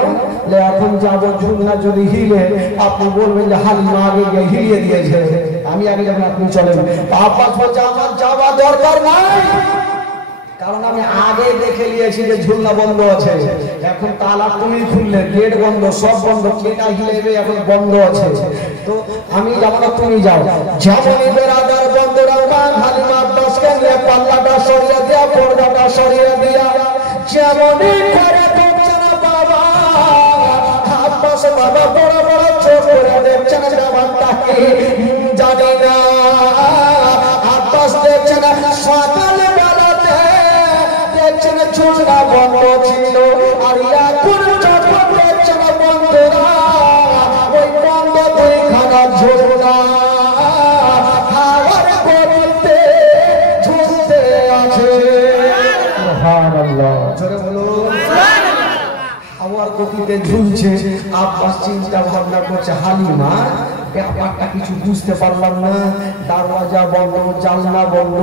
এখন যাবো, ঝুলনা যদি হিলে আপনি বলবেন যে হালিমা আগে গিয়ে হিলিয়ে দিয়েছে, আমি আগে যেমন আপনি চলেন। আব্বাস বলছে আমার যাওয়া দরকার নাই, কারণ আমি আগে দেখে নিয়েছি যে ঝুলনা বন্ধ আছে, এখন তালা তুমি খুললে, গেট বন্ধ, সব বন্ধ, কেটা হিলেবে এখন বন্ধ আছে, তো আমি যাবো না, তুমি যাও। যেমনই বেরাদার বন্ধুরা হালিমা আব্বাসকে নিয়ে পাল্লাটা সরিয়ে দেয়া, পর্দাটা সরিয়ে দিয়া, যেমনই করে দেখছেন বাবা আব্বাস, বাবা বড় বড় চোখ করে দেখছেন জবানটাকে, জানি না আব্বাস দেখছেন সকাল বেলাতে দেখছেন ঝুলনা বন্ধ ছিল, আর এখন যখন দেখছেন বন্ধুরা ওই বন্ধ দুইখানা ঝুলনা হাওয়ার গতিতে ঝুলতে আছে। হাওয়ার গতিতে ঝুলছে। আব্বাস চিন্তা ভাবনা করছে হালিমা ব্যাপারটা কিছু বুঝতে পারলাম না, দরওয়াজা বন্ধ, জানলা বন্ধ,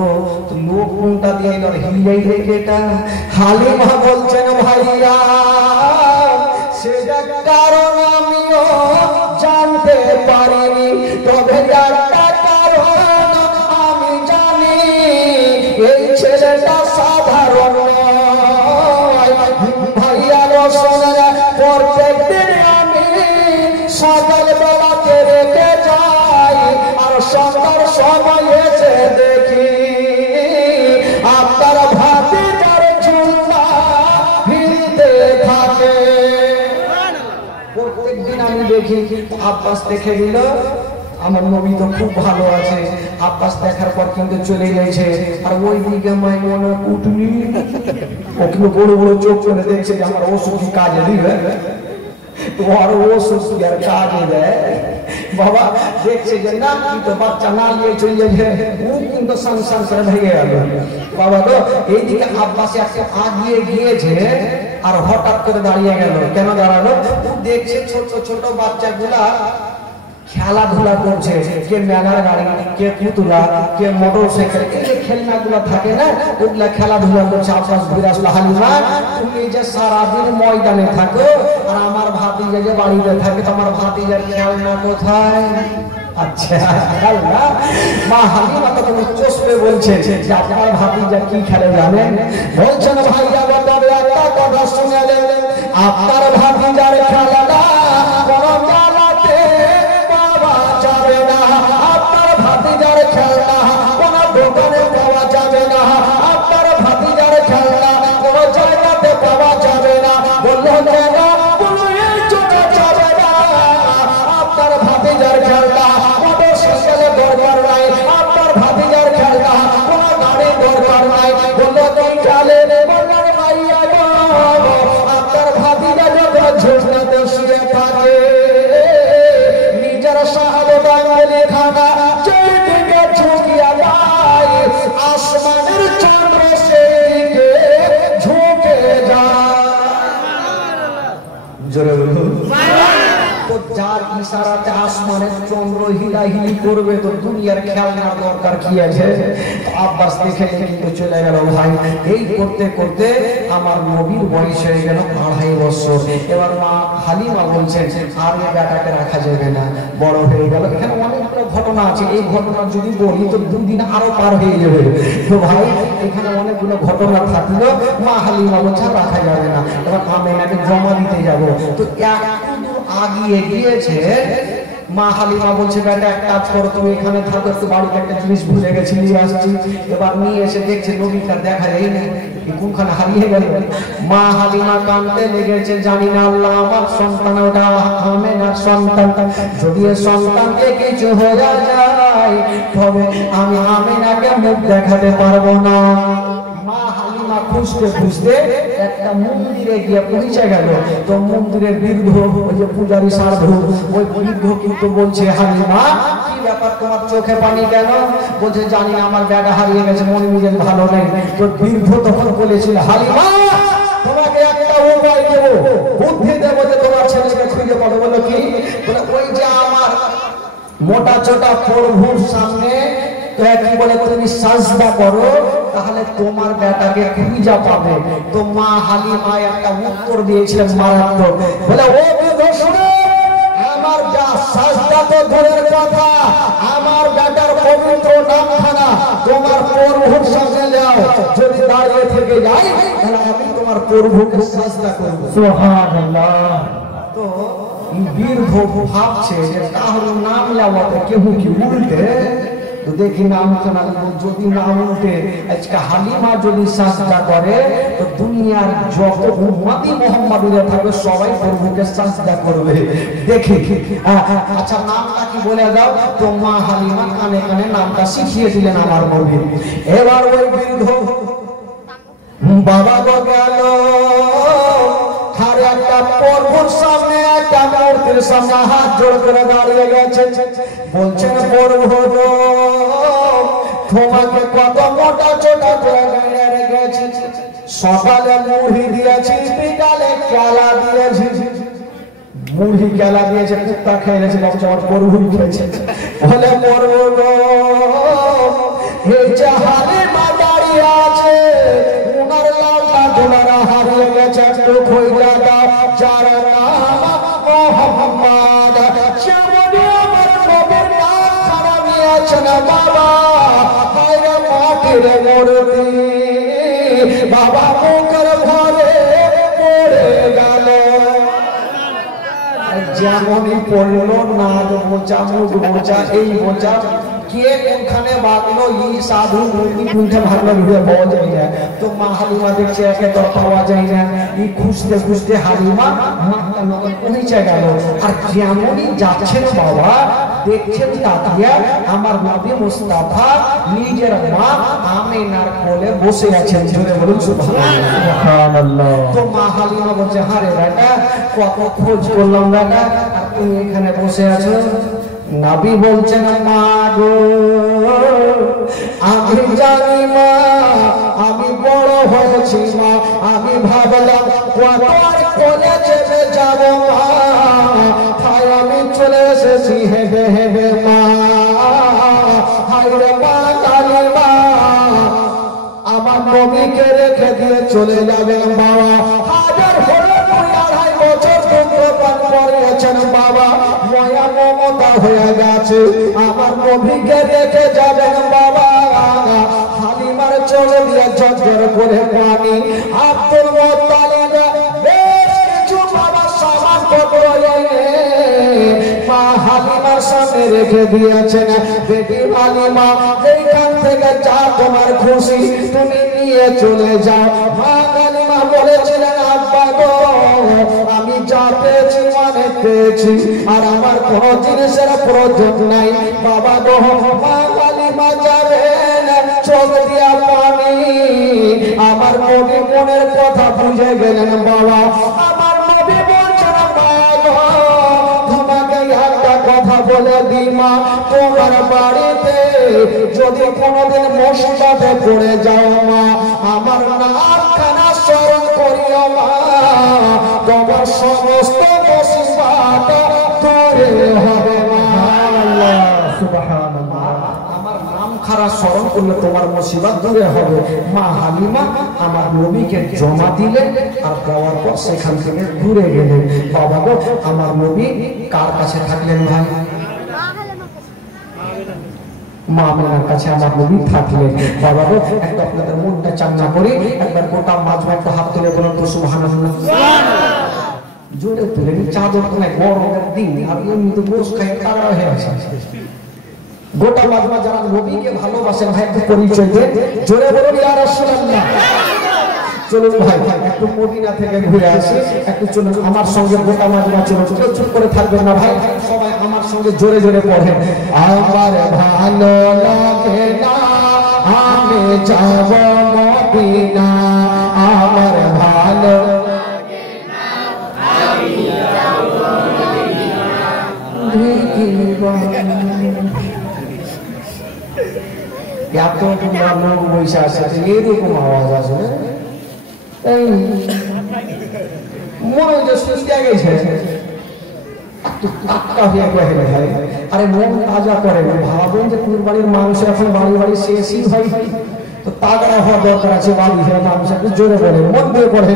লোক কোনটা দিয়ে হিলাই রেখে এটা। হালিমা বলছেন ভাইয়া সেটা কারণ আমিও জানতে পারিনি, তবে একটা কারণ আমি জানি, এই ছেলেটা সাধারণ ভাইয়া রসনা। প্রত্যেকদিন আমি সকাল বেলাতে রেখে যাই, আর সন্ধ্যার সময় এসে দেখি আপনার ভাতিজার ঝুলনা হিলতে থাকে। প্রত্যেকদিন আমি দেখি। আব্বাস দেখে দিল আমার নবী তো খুব ভালো আছে। আব্বাস দেখার পর কিন্তু চলে গেছে, আর ওই দিকে মাইমনে উঠনি, ও কিন্তু বড় বড় চোখ করে দেখছে যে আমার ওষুধ কাজে দিবে, আর ওষুধ আর কাজে দেয়। বাবা দেখছে যে না কিন্তু বাচ্চা না নিয়ে চলে যাবে, ও কিন্তু সংসার করে ভেঙে গেল। বাবা তো এইদিকে আব্বাসে একটা আগিয়ে গিয়েছে, আর হঠাৎ করে দাঁড়িয়ে গেল। কেন দাঁড়ালো? দেখছে ছোট ছোট বাচ্চাগুলা খেলাধুলা করছে, কে মেলার গাড়ি, কে পুতুলা, কে মোটর সাইকেল, এই খেলনাগুলো থাকে না, ওগুলা খেলাধুলা করছে। আব্বাস বিরাজ হালিমা তুমি যে সারাদিন ময়দানে থাকো আর আমার ভাতিজা যে বাড়িতে থাকে, তোমার ভাতিজার খেলনা কোথায়? আচ্ছা মা হালিমা তো তুমি চষবে বলছে যে আপনার ভাতিজা কি খেলে জানেন? বলছেন ভাইয়া বাবা একটা কথা শুনে নেন, আপনার ভাতিজার খেলাটা কোনো মেলাতে পাওয়া যাবে না, আপনার ভাতিজার খেলনা কোনো দোকানে পাওয়া যাবে না, আপনার ভাতিজার খেলনা কোনো জায়গাতে পাওয়া যাবে না। বললো কেন? কোনো চোখে যাবে না, আপনার ভাতিজার খেলনা মোটর সাইকেলে দরকার নাই, জোরে বলুন। তো যার ইশারাতে আসমানের চন্দ্র হিলাহিলি করবে তো দুনিয়ার খেয়াল নেওয়ার দরকার কি আছে? আব্বাস দেখে কিন্তু চলে গেল ভাই। এই করতে করতে আমার নবীর বয়স হয়ে গেল 2.5 বছর। এবার মা হালিমা বলছেন আর এই বেটাকে রাখা যাবে না, বড় হয়ে গেল। এখানে অনেকগুলো ঘটনা আছে, এই ঘটনা যদি বলি তো 2 দিন আরো পার হয়ে যাবে। তো ভাই এখানে অনেকগুলো ঘটনা থাকলো। মা হালিমা বলছে রাখা যাবে না, এবার আমেনাকে জমা দিতে যাবো। তো আগিয়ে গিয়েছে, মা হালিমা বলছে বেটা এক কাজ করো, তুমি এখানে থাকো, একটু বাড়িতে একটা জিনিস ভুলে গেছি নিয়ে আসছি। এবার নিয়ে এসে দেখছে নবীটা দেখা যায় না, কোনখানে হারিয়ে গেল। মা হালিমা কাঁদতে লেগেছে, জানি না আল্লাহ আমার সন্তান ওটা আমেনার সন্তান, যদি সন্তানকে কিছু হয়ে যায় তবে আমি আমেনাকে মুখ দেখাতে পারবো না। মা হালিমা খুঁজতে খুঁজতে একটা মন্দিরে গিয়ে পৌঁছে গেল। তো মন্দিরের বৃদ্ধ, ওই যে পূজারী সাধু, ওই বৃদ্ধ কিন্তু বলছে হালিমা কি ব্যাপার তোমার চোখে পানি কেন? বলছে জানি না আমার বেটা হারিয়ে গেছে, মন নিজের ভালো নেই। তো বৃদ্ধ তখন বলেছিল হালিমা তোমাকে একটা উপায় দেবো, বুদ্ধি দেবো যে তোমার ছেলেকে খুঁজে পাবো। বলো কি? বলে ওই যে আমার মোটা চোটা প্রভুর সামনে বলে তুমি সাজদা করো, তাহলে তোমার বেটাকে খুঁজে পাবে। তো মা হালিমা একটা উত্তর দিয়েছিলেন মারাত্মক। বলে ও বৃদ্ধ শুনো, আমার যা সাজদা তো দূরের কথা, আমার বেটার পবিত্র নামখানা তোমার প্রভুর সামনে যাও, যদি দাঁড়িয়ে থেকে যাই তাহলে আমি তোমার প্রভুকে সাজদা করব। সুবহানাল্লাহ। তো বৃদ্ধ ভাবছে যে কারোর নাম নেওয়াতে কেউ কি উল্টে, তো দেখি নাম শোনা, যদি নাম উঠে আজকে হালিমা যদি সাজদা করে তো দুনিয়ার যত উম্মতি মুহাম্মাদীরা থাকবে সবাই প্রভুকে সাজদা করবে। দেখি আচ্ছা নামটা কি বলে দাও। তো মা হালিমা কানে কানে নামটা শিখিয়ে দিলেন আমার নবী। এবার ওই বৃদ্ধ বাবা গেল আর একটা প্রভুর সামনে, একটা মূর্তির সামনে হাত জোড় করে দাঁড়িয়ে গেছে। বলছেন প্রভু তোমাকে কত মোটা চোটা করে গায়ে রেখেছি, সকালে মুড়ি দিয়েছি, বিকালে কেলা দিয়েছি। মুড়ি কেলা দিয়েছে, কুত্তা খেয়ে গেছে, আমার প্রভু খেয়েছে। বলে প্রভু এই যে হালিমা দাঁড়িয়ে আছে উনার লালটা দোলারা হারিয়ে গেছে, একটু খোঁজা দাও, যার নাম মুহাম্মদ। যেমনি আমার নবীর নাম খানা নিয়েছেন বাবা, হায়রে মাটির মূর্তি বাবা মুখের ঘরে পড়ে গেল। যেমনই পড়লো নাক মোচা, মুখ মোচা, এই মোচা কে কোনখানে বাঁধলো, ই সাধু কোনটা ভাগলো ভিড়ে পাওয়া যায় না। তো মা হালিমা দেখছে একে তো পাওয়া যায় না, ই খুঁজতে খুঁজতে হালিমা পৌঁছে গেল। আর যেমনই যাচ্ছেন বাবা দেখছেন তাকিয়া আমার নবী মুস্তাফা নিজের মা আমিনার কোলে বসে আছেন। জোরে বলুন সুবহানাল্লাহ। তো মা হালিমা বলছে হারে বেটা কত খোঁজ করলাম বেটা, আর তুমি এখানে বসে আছো। নবী বলছেন মা গো আমি জানি মা আমি বড় হয়েছি মা, আমি ভাবলাম কত আর কোলে চেপে যাব মা, তাই আমি চলে এসেছি হেবে হেবে মা। হায়রে মা কালিমা আমার নবীকে রেখে দিয়ে চলে যাবেন বাবা। হাজার হলো 2.5 বছর ধূমপান করেছেন বাবা, মায়া মমতা হয়ে গেছে, আমার নবীকে রেখে যাবেন বাবা। হালিমার চলে দিয়ে ঝরঝর করে পানি, আব্দুল মুত্তালিব বেশ কিছু বাবা সামান পত্র এনে মা হালিমার সামনে রেখে দিয়েছেন। বেটি হালিমা এইখান থেকে যা তোমার খুশি তুমি নিয়ে চলে যাও। মা হালিমা বলেছিলেন আব্বা গো আমি যা পেয়েছি মানে পেয়েছি, আর আমার কোনো জিনিসের প্রয়োজন নাই বাবা গো। মা হালিমা যাবেন চোখ দিয়া পানি, আমার নবী মনের কথা বুঝে গেলেন বাবা। আমার নবী বলছেন মা গো তোমাকে একটা কথা বলে দিই মা, তোমার বাড়িতে যদি কোনোদিন মুসিবতে পড়ে যাও মা আমার নামখানা স্মরণ করিও মা, তোমার সমস্ত মুসিবত দূরে হবে আল্লাহ সুবহানাল্লাহ। আমার নাম খারাপ স্মরণ করলে তোমার মুসিবত দূরে হবে। মা হালিমা আমার নবীকে জমা দিলেন আর দেওয়ার পর সেখান থেকে দূরে গেলেন। বাবা গো, আমার নবী কার কাছে থাকলেন ভাই? মা আমিনার কাছে আমার নবী থাকলেন। বাবা গো, একটু আপনাদের মনটা চাঙ্গা করি, একবার গোটা মাজমা হাত তুলে বলুন তো সুবহানাল্লাহ। জোরে তুলে চাদর তোলে, গরমের দিন আর এমনি তো গোশ খাই তারা হয়ে আছে। গোটা মাজমা যারা নবীকে ভালোবাসেন ভাই একটু পরিচয় দেন, জোরে বলুন ইয়া রাসূলুল্লাহ। চলুন ভাই একটু মদিনা থেকে ঘুরে আসি, একটু চলুন আমার সঙ্গে গোটা মাজমা চলুন। কেউ চুপ করে থাকবেন না ভাই, সবাই আমার সঙ্গে জোরে জোরে পড়েন। আমার ভালো লাগে না আমি যাব মদিনা, আমার ভালো লাগে না আমি যাব মদিনা। এত তোমরা লোক বসে আছে, এরকম আওয়াজ আসলে মনে হচ্ছে শুনতে গেছে। আরে মন তাজা করে ভাবেন যে কুরবানির মাংস এখন বাড়ি বাড়ি শেষই হয়, তো তাগড়া হওয়া দরকার আছে। বাড়ি হয়ে মানুষ একটু জোরে বলে, মন দিয়ে পড়ে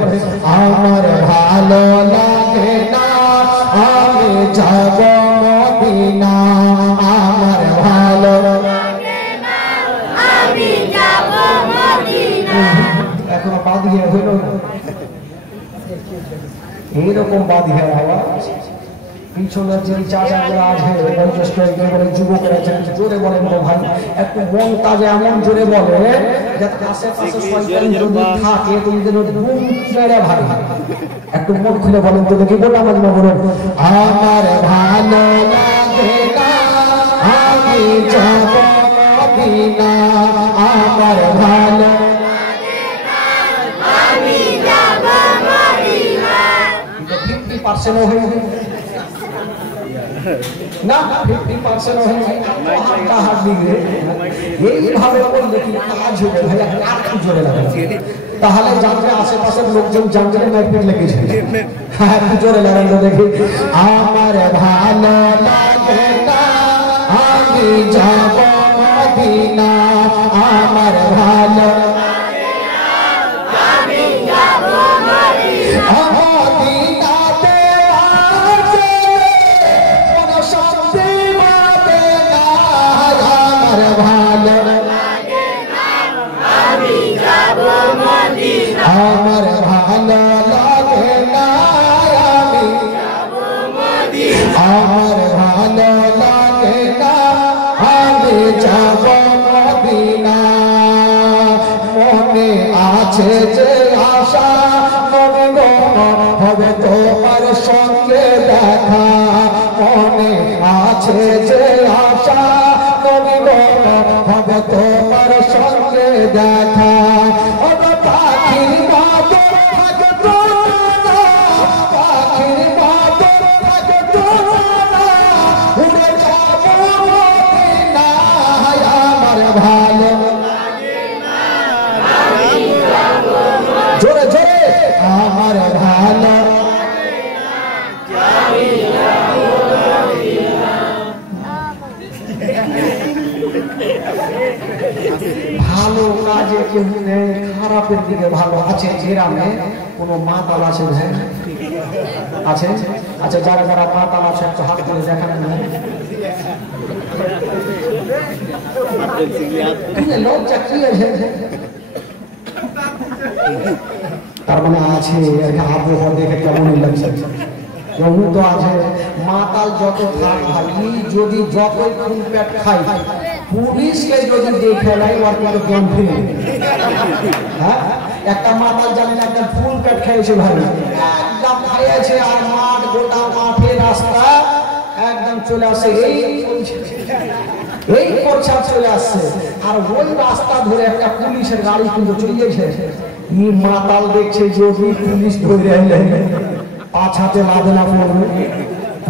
আমার ভালো লাগে না আমি যাব মদিনা, আমার ভালো লাগে না আমি যাব মদিনা। এখনো বাদ গিয়ে হইল এইরকম বাদ গিয়ে হওয়া পিছনে যে চাচাগুলো আছে বয়োজ্যেষ্ঠ একেবারে যুবকেরা জোরে বলেন তো ভাই, একটু মন তাজা এমন জোরে বলে যাতে আশেপাশে শয়তান যদি থাকে তোমাদের ঘুম মেরে ভাই। একটু মন খুলে বলেন তো দেখি গোটা মাজমা বলুন আমার ভালো লাগে না আমি যাব মদিনা, আমার ভালো লাগে না আমি যাব মদিনা। 50% হয়ে না 50% এইভাবে বললে কি কাজ হবে ভাই? আর কি জোরে লাগে তাহলে জানবে আশেপাশের লোকজন জানবে মাইপিট লেগেছে। হ্যাঁ একটু জোরে লাগান তো দেখি আমার ভালো লাগে না আমি যাব মদিনা, আমার ভালো লাগে না আমি যাব মদিনা। মদিনাতে আছে কোন শান্তি পাবে না, আমার ভালো লাগে না আমি যাব মদিনা, আমার ভালো লাগে না আমি যাব মদিনা, আমার ভালো লাগে না আমি যাব মদিনা। মনে আছে যে আশা মনে হবে তোমার সঙ্গে দেখা, মনে আছে যে আশা মনে হবে তোমার সঙ্গে দেখা। পাখির মতো থাকতো না, পাখির মতো থাকতো না, উড়ে যাব মদিনা, আমার ভালো লাগে না আমি যাব মদিনা। জোরে জোরে আমার ভালো লাগে না আমি যাব মদিনা। ভালো কাজে কেউ নেই, খারাপের দিকে ভালো আছে। গ্রামে কোনো মাতাল আছে আছে? আচ্ছা যারা যারা মাতাল আছে একটু হাত তুলে দেখান। লজ্জা কি আছে? তার মানে আছে আবহাওয়া দেখে কেমনই লাগছে। কেমন তো আছে মাতাল যত থাক ভাই, যদি যতই ফুল পেট খাই পুলিশকে যদি দেখে নাই ওর কিন্তু জ্ঞান ফিরে। হ্যাঁ একটা মাতাল জানেন একটা ফুল পেট খাইছে ভাই, একদম খাইছে আর মাঠ গোটা মাঠে রাস্তা একদম চলে আসে এই পর্চা চলে আসছে, আর ওই রাস্তা ধরে একটা পুলিশের গাড়ি কিন্তু চলে গেছে। মাতাল দেখছে যদি পুলিশ ধরে পাঁচ হাতে লাদে না পড়বে,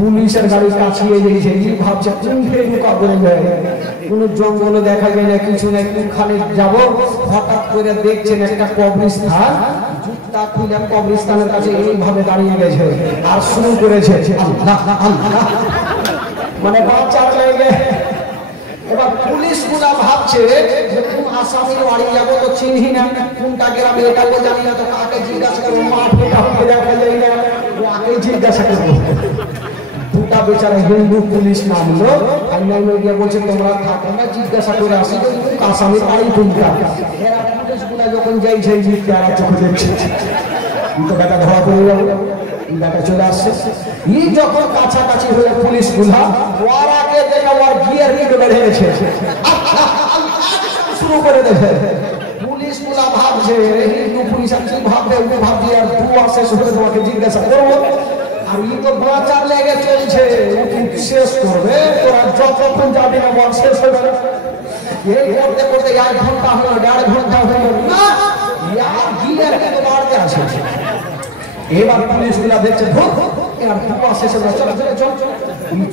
পুলিশের গাড়ি কাছিয়ে দিয়েছে, কি ভাবছে কোন জঙ্গলে দেখা যায় না, কিছু না, কোনখানে যাব, হঠাৎ করে দেখছেন একটা কবরস্থান, জুতা খুলে কবরস্থানের কাছে এইভাবে দাঁড়িয়ে গেছে আর শুরু করেছে আল্লাহ আল্লাহ, মানে বাচ্চা লেগে। এবার পুলিশ গুলা ভাবছে যে কোন আসামির বাড়ি যাবো তো চিনহি না, কোনটা গ্রামে এটাও জানি না, তো কাকে জিজ্ঞাসা করবো, মাঠ দেখা যায় না, কাকে জিজ্ঞাসা করবো। দুটা বেচারা হিন্দু পুলিশ নামলো, আইনাইনে গিয়ে বলছে তোমরা থাকো না, জিজ্ঞাসা করে আসি আসামির বাড়ি কোনটা। এরা পুলিশ গুলা যখন যাইছে তারা চোখে দেখছে তো বেটা ধরা পড়ে যাবে, বেটা চলে আসছে। ই যখন কাছাকাছি হয়ে পুলিশ গুলা ওর আগে দেখে ওর গিয়ার নিয়ে বেড়ে গেছে, শুরু করে দেবে। পুলিশ গুলা ভাবছে হিন্দু পুলিশ আর কি ভাববে, ও ভাবছে আর দুয়া শেষ হলে তোমাকে জিজ্ঞাসা করবো, আর ই তো বাঁচার লেগে চলছে, ও কিন্তু শেষ করবে, তোরা যতক্ষণ যাবি না বল শেষ হবে না। এই করতে করতে 1 ঘন্টা হলো, 1.5 ঘন্টা হলো না, গিয়ার কিন্তু বাড়তে আসে। এবার পুলিশ গুলা দেখছে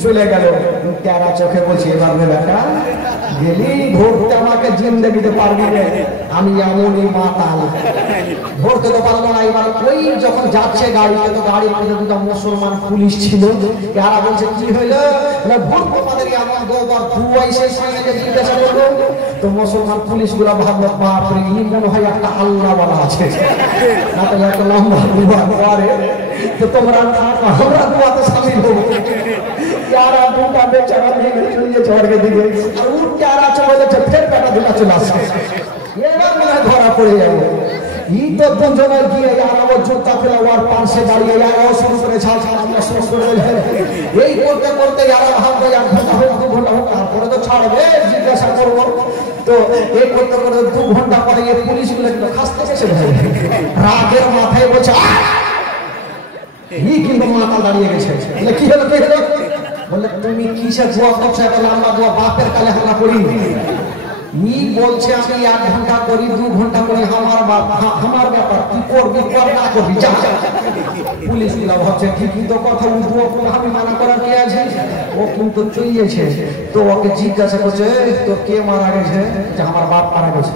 চলে গেল, তারা চোখে বলছে এবার বেটা গেলি ধরতে আমাকে জিন্দগিতে পারবি না, আমি এমনই মাতাল, ধরতে তো পারবো না। এবার ওই যখন যাচ্ছে গাড়িতে, তো গাড়ির মধ্যে দুটো মুসলমান পুলিশ ছিল, তারা বলছে কি হইলো, ধরবো আমাদের এমন দুবার দুয়াই সেই সঙ্গে জিজ্ঞাসা করবো। তো মুসলমান পুলিশ গুলা ভাবলো বাপরে ই মনে হয় একটা আল্লাহওয়ালা আছে, না তো একটা লম্বা দুয়া করে, তো তোমরা আমরা দুয়াতে শামিল হবো। যারা দুটা বেচারা ভেঙে চলিয়ে চড়কে দিকে আর উঠতে আর আছে বলেছে ফের পেটা দুটা চলে আসছে, এবার মনে হয় ধরা পড়ে যাবো। ই তো দুজনের গিয়ে আমার জুতা ফেলা ওর পাশে দাঁড়িয়ে যাওয়া শুরু করে ছাড় আমরা শেষ করে এই করতে করতে যারা ভাববে 1 ঘন্টা হোক 2 ঘন্টা হোক, তারপরে তো ছাড়বে, জিজ্ঞাসা করবো। তো এই করতে করতে 2 ঘন্টা পরে গিয়ে পুলিশ গুলো একটু খাসতে এসে রাগের মাথায় বলছে ই কিন্তু মাথা দাঁড়িয়ে গেছে, কি হলো কি হলো, বলে তুমি কিসের দোয়া করছো, এত লম্বা দোয়া, বাপের কালে হামলা করি। ই বলছে আমি 1 ঘন্টা করি 2 ঘন্টা করি, আমার বাপ আমার ব্যাপার, কি করবি কর না করবি যা। পুলিশ গুলা ভাবছে ঠিকই তো কথা, আমি মানা করার কি আছে, ও কিন্তু চলিয়েছে। তো ওকে জিজ্ঞাসা করছে তো কে মারা গেছে, যে আমার বাপ মারা গেছে,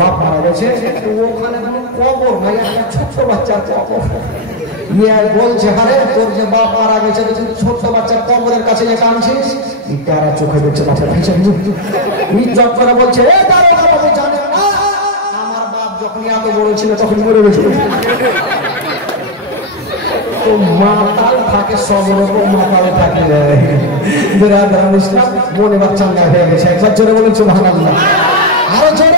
বাপ মারা গেছে। তো ওখানে কবর নাই, একটা ছোট্ট বাচ্চার কবর। বলছে আরে তোর যে বাপ মারা গেছে, ছোট্ট বাচ্চার কবরের কাছে যে কাঁদছিস, তারা চোখে দেখছে বাচ্চা ফেসে চট করে বলছে জানেন না আমার বাপ যখন এত বড় ছিল তখন মরে গেছিল। তো মাতাল থাকে, সব রকম মাতাল থাকে, মনে বাচ্চা হয়ে গেছে। একবার জোরে বলেন সুবহানাল্লাহ, আরো জোরে।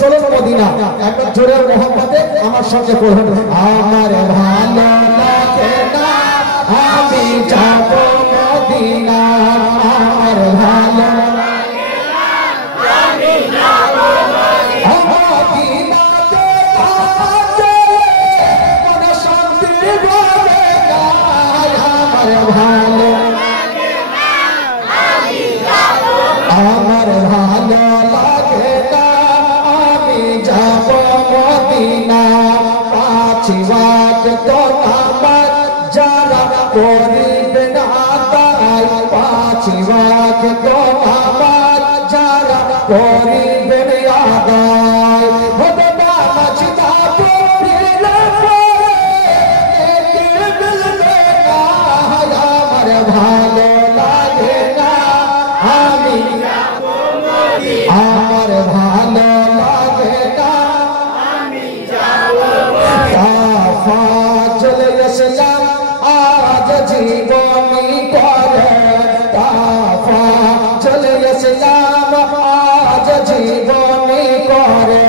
চলো মদিনা, একবার জোরে মোহাম্মদে আমার সঙ্গে পড়ুন, আমার ভালো লাগে না আমি যাব মদিনা, আমার ভালো লাগে না আমি যাব মদিনাতে থাকতে মনে শান্তি পাবে না, আমার ভালো আমার ভালো লাগে না আমি যাব মদিনা, 5 ওয়াক্ত নামাজ যারা পড়িবে না তাই, 5 ওয়াক্ত নামাজ যারা পড়িবে আদায়, হবে নামাজ না পড়িলে মিলবে না, আমার ভালো লাগে না আমি আমার ভালো লাগে না আমি যাব মদিনা, চলে গেছিলাম আজ জীবনী করে, চলে গেছিলাম আজ জীবনী করে,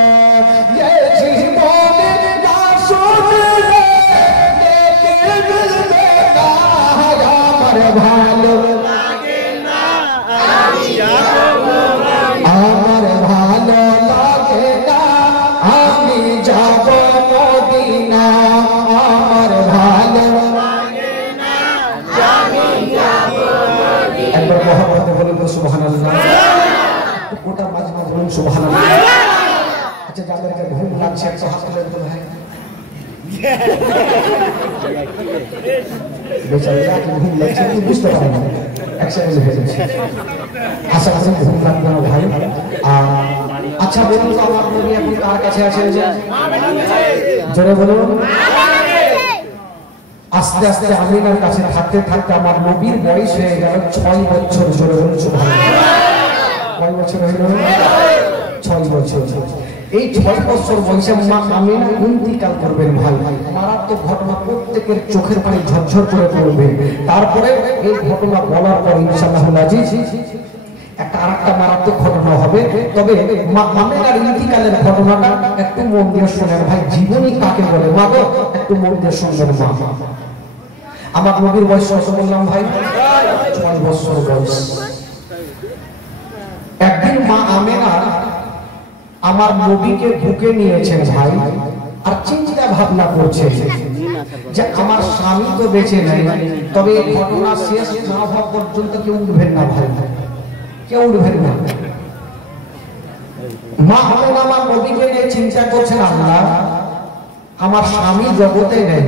জীবনী না শুনলে মিলবে না, আমার ভালো লাগে না আমি যাব আমার ভালো লাগে না আমি যাব মদিনা, আমার ভালো লাগে না আমি যাব মদিনা। একবার মহব্বতে বলুন তো সুবহানাল্লাহ, গোটা মাঝে বলুন সুবহানাল্লাহ। আচ্ছা যাদেরকে ঘুম লাগছে একটু হাত তুলে দিতে ভাই। বেচারা কি ঘুম লাগছে আমি বুঝতে পারি না, এক সেকেন্ডে ফেলেছি। আশা করি ঘুম লাগবে না ভাই। আচ্ছা বলুন তো আমার নবী এখন কার কাছে আছেন? জোরে বলুন। আস্তে আস্তে আমিনার কাছে থাকতে থাকতে আমার নবীর বয়স হয়ে গেল 6 বছর। জোরে বলুন সুবহানাল্লাহ। কয় বছর হলো? 6 বছর। এই 6 বছর বয়সে মা আমিনা ইন্তিকাল করবেন ভাই। মারাত্মক ঘটনা, প্রত্যেকের চোখের পানি ঝরঝর করে পড়বে। তারপরে এই ঘটনা বলার পর ইনশাআল্লাহ আজিজ একটা আরেকটা মারাত্মক ঘটনা হবে। তবে মা আমিনার ইন্তিকালের ঘটনাটা একটু মন দিয়ে শোনেন ভাই। জীবনী কাকে বলে মা গো, একটু মন দিয়ে শুনবেন মা। আমার নবীর বয়স কত বললাম ভাই? 6 বছর বয়স। একদিন মা আমিনা আমার নবীকে বুকে নিয়েছেন ভাই, আর চিন্তা ভাবনা করছে যে আমার স্বামী তো বেঁচে নেই, তবে এই ঘটনা শেষ না হওয়া পর্যন্ত কেউ উঠবেন না ভাই, কেউ উঠবেন না। মা আমিনা আমার নবীকে নিয়ে চিন্তা করছেন, আল্লাহ আমার স্বামী জগতে নেই,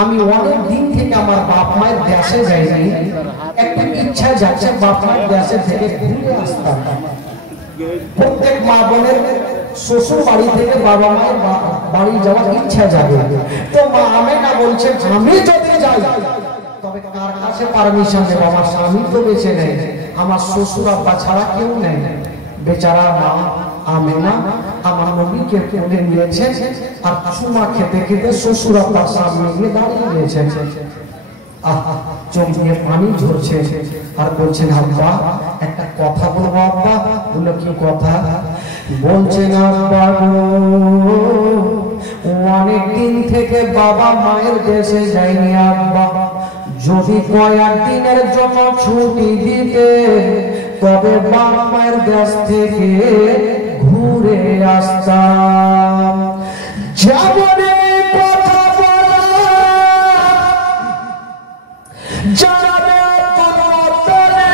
আমি অনেক দিন থেকে আমার বাপ মায়ের দেশে যাইনি, একটা ইচ্ছা যাচ্ছে বাপ মায়ের দেশে থেকে ঘুরে আসতাম। প্রত্যেক মা বোনের শ্বশুর বাড়ি থেকে বাবা মায়ের বাড়ি যাওয়ার ইচ্ছা যাবে। তো মা আমিনা বলছেন আমি যদি যাই তবে কার কাছে পারমিশন নেব? আমার স্বামী তো বেঁচে নেই, আমার শ্বশুর আব্বা ছাড়া কেউ নেই। বেচারা মা আমিনা আমার নবীকে কোলে নিয়েছেন আর চুমা খেতে খেতে শ্বশুর আব্বার সামনে গিয়ে দাঁড়িয়ে গিয়েছেন। চোখ দিয়ে পানি ঝরছে আর বলছেন আব্বা একটা কথা বলবো আব্বা। বললো কি কথা? বলছেন আব্বা অনেক দিন থেকে বাবা মায়ের দেশে যাইনি আব্বা, যদি কয়েক দিনের জন্য ছুটি দিতে তবে বাবা মায়ের দেশ থেকে ঘুরে আসতাম। যেমন কথা বলা জানাবে তোরে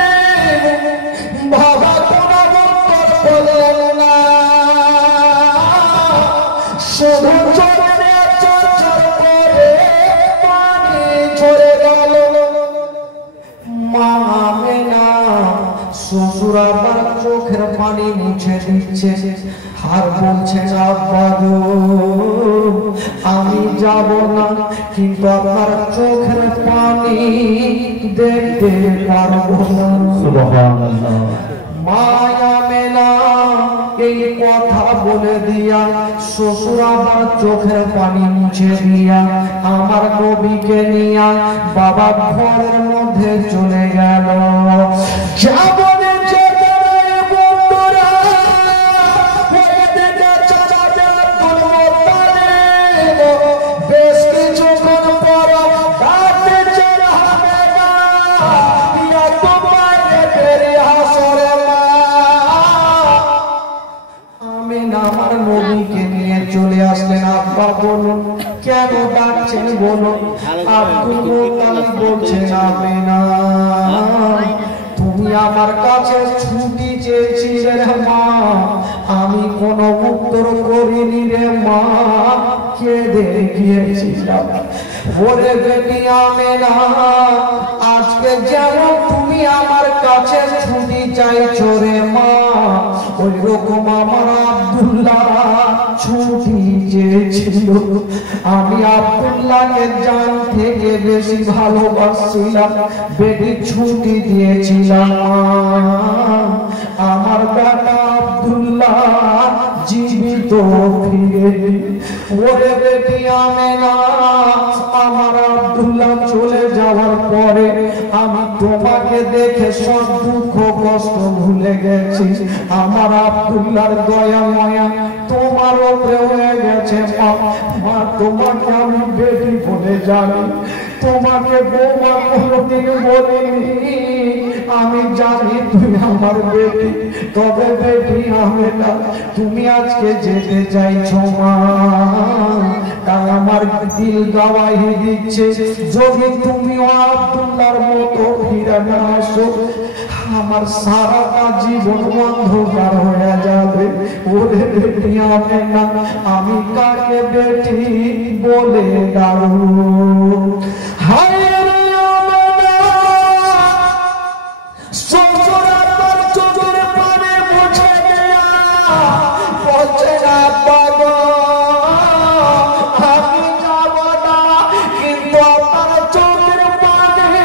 বাবা কোনো উত্তর বলেন না, শুধু চলে চরচর করে পানি ঝরে গেল। মা আমিনা শ্বশুর আবার চোখের পানি মুছে দিচ্ছে আর বলছেন আব্বা গো আমি যাব না, কিন্তু আপনার চোখের পানি দেখতে পারবো না। সুবহানাল্লাহ। মা আমিনা এই কথা বলে দিয়া শ্বশুর আবার চোখের পানি মুছে দিয়া আমার নবীকে নিয়া বাবা ঘরের মধ্যে চলে গেল। আমার নবীকে নিয়ে চলে আসলেন। আব্বা বলুন কেন ডাকছেন বলুন? আব্দুল মুত্তালিব বলছেন আমিনা তুমি আমার কাছে ছুটি চেয়েছিলে রে মা, আমি কোন উত্তর করিনি রে মা, কেঁদে গিয়েছিলাম। ওরে বেটি আমিনা আজকে যেমন তুমি আমার কাছে ছুটি চাইছো রে মা, ওই রকম আমার আব্দুল্লাহ ছুটি চেয়েছিল। আমি আব্দুল্লাহকে জান থেকে বেশি ভালোবাসছিলাম, বেটি ছুটি দিয়েছিলাম। আমার বেটা আব্দুল্লাহ জীবিত ফিরে। ওরে বেটি আমিনা আমার আব্দুল্লাহ চলে যাওয়ার পরে আমি তোমাকে দেখে সব দুঃখ কষ্ট ভুলে গেছি। আমার আব্দুল্লাহর দয়া মায়া তোমার উপরে হয়ে গেছে মা, তোমাকে আমি বেটি বলে জানি, তোমাকে বৌমা কোনোদিন বলিনি। আমি জানি তুমি আমার বেটি, তবে বেটি আমিনা তুমি আজকে যেতে চাইছো মা, তাই আমার দিল গওয়াহি দিচ্ছে যদি তুমিও আব্দুল্লাহর মতো ফিরে না আসো আমার সারাটা জীবন অন্ধকার হয়ে যাবে। ওরে বেটি আমেনা আমি কাকে বেটি বলে ডাকবো হায় রে আমেনা শ্বশুর আব্বার চোখের পানি মুছে দেয়া বলছে না বাবা আমি যাব না কিন্তু আপনার চোখের পানি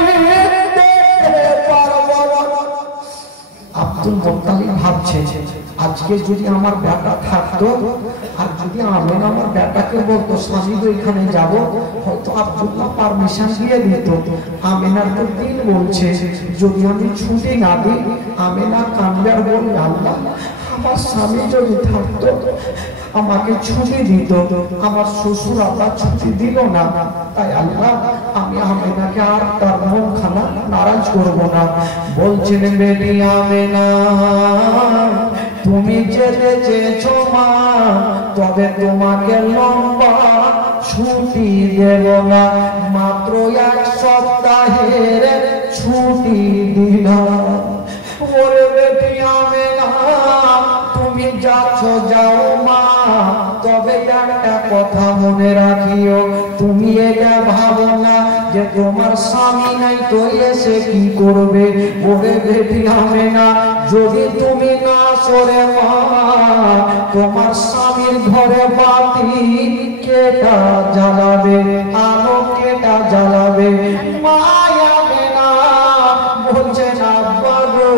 দেখতে পারবো না আব্দুল মুত্তালিব ভাবছে আজকে যদি আমার বেটা থাকতো আর যদি আমেনা আমার বেটাকে বলতো স্বামী তো এখানে যাবো হয়তো আব্দুল্লাহ পারমিশন দিয়ে দিত আমেনার তো দিন বলছে যদি আমি ছুটি না দিই আমেনা কাঁদবে আর বলবে আল্লাহ আমার স্বামী যদি থাকতো আমাকে ছুটি দিত আমার শ্বশুর আব্বা ছুটি দিল না তাই আল্লাহ আমি আমেনাকে আর তার মনখানা নারাজ করব না বলছেন বেটি আমেনা তুমি যেতে চেয়েছো মা তবে তোমাকে লম্বা ছুটি দেব না মাত্র 1 সপ্তাহের ছুটি দিলাম ওরে বেটি আমেনা তুমি যাচ্ছ যাও মা তবে একটা কথা মনে রাখিও তুমি এটা ভাবো না যে তোমার স্বামী নাই তো এসে কি করবে ওরে বেটি আমেনা যদি তুমি না সরে মা তোমার স্বামীর ঘরে বাতি কেটা জ্বালাবে আলো কেটা জ্বালাবে মায়া মেনা বলছে না বাবু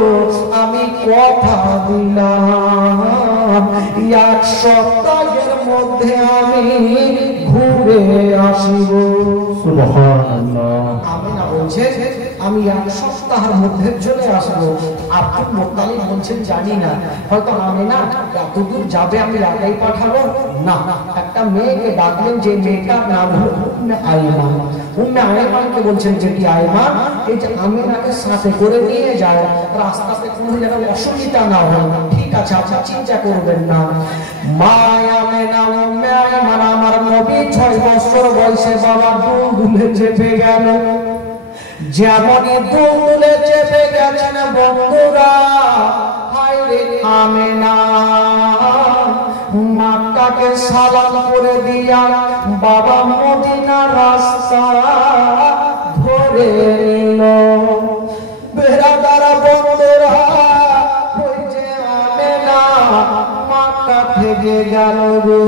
আমি কথা দিলাম 1 সপ্তাহের মধ্যে আমি ঘুরে আসিব সুবহানাল্লাহ আমিনা বলছে আমি 1 সপ্তাহের মধ্যে চলে আসবো আব্দুল মুত্তালিব বলছেন জানি না হয়তো আমিনা এতদূর যাবে আমি একাই পাঠাবো না একটা মেয়েকে ডাকলেন যে মেয়েটার নাম হলো উম্মে আইমান উম্মে আইমানকে বলছেন যে কি আইমান এই যে আমিনাকে সাথে করে নিয়ে যায় রাস্তাতে কোনো যেন অসুবিধা না হয় ঠিক আছে আচ্ছা চিন্তা করবেন না মা আমিনা উম্মে আইমান আমার নবী 6 বছর বয়সে বাবা দুলে চেপে গেল যেমনই দুলে চেপে গেছেন বন্ধুরা হায় রে আমিনা মাটাকে সালাম করে দিয়া বাবা মদিনা রাস্তা ধরে নিল বেরাদার বন্ধুরা ওই যে আমিনা মাটা থেকে গেল গো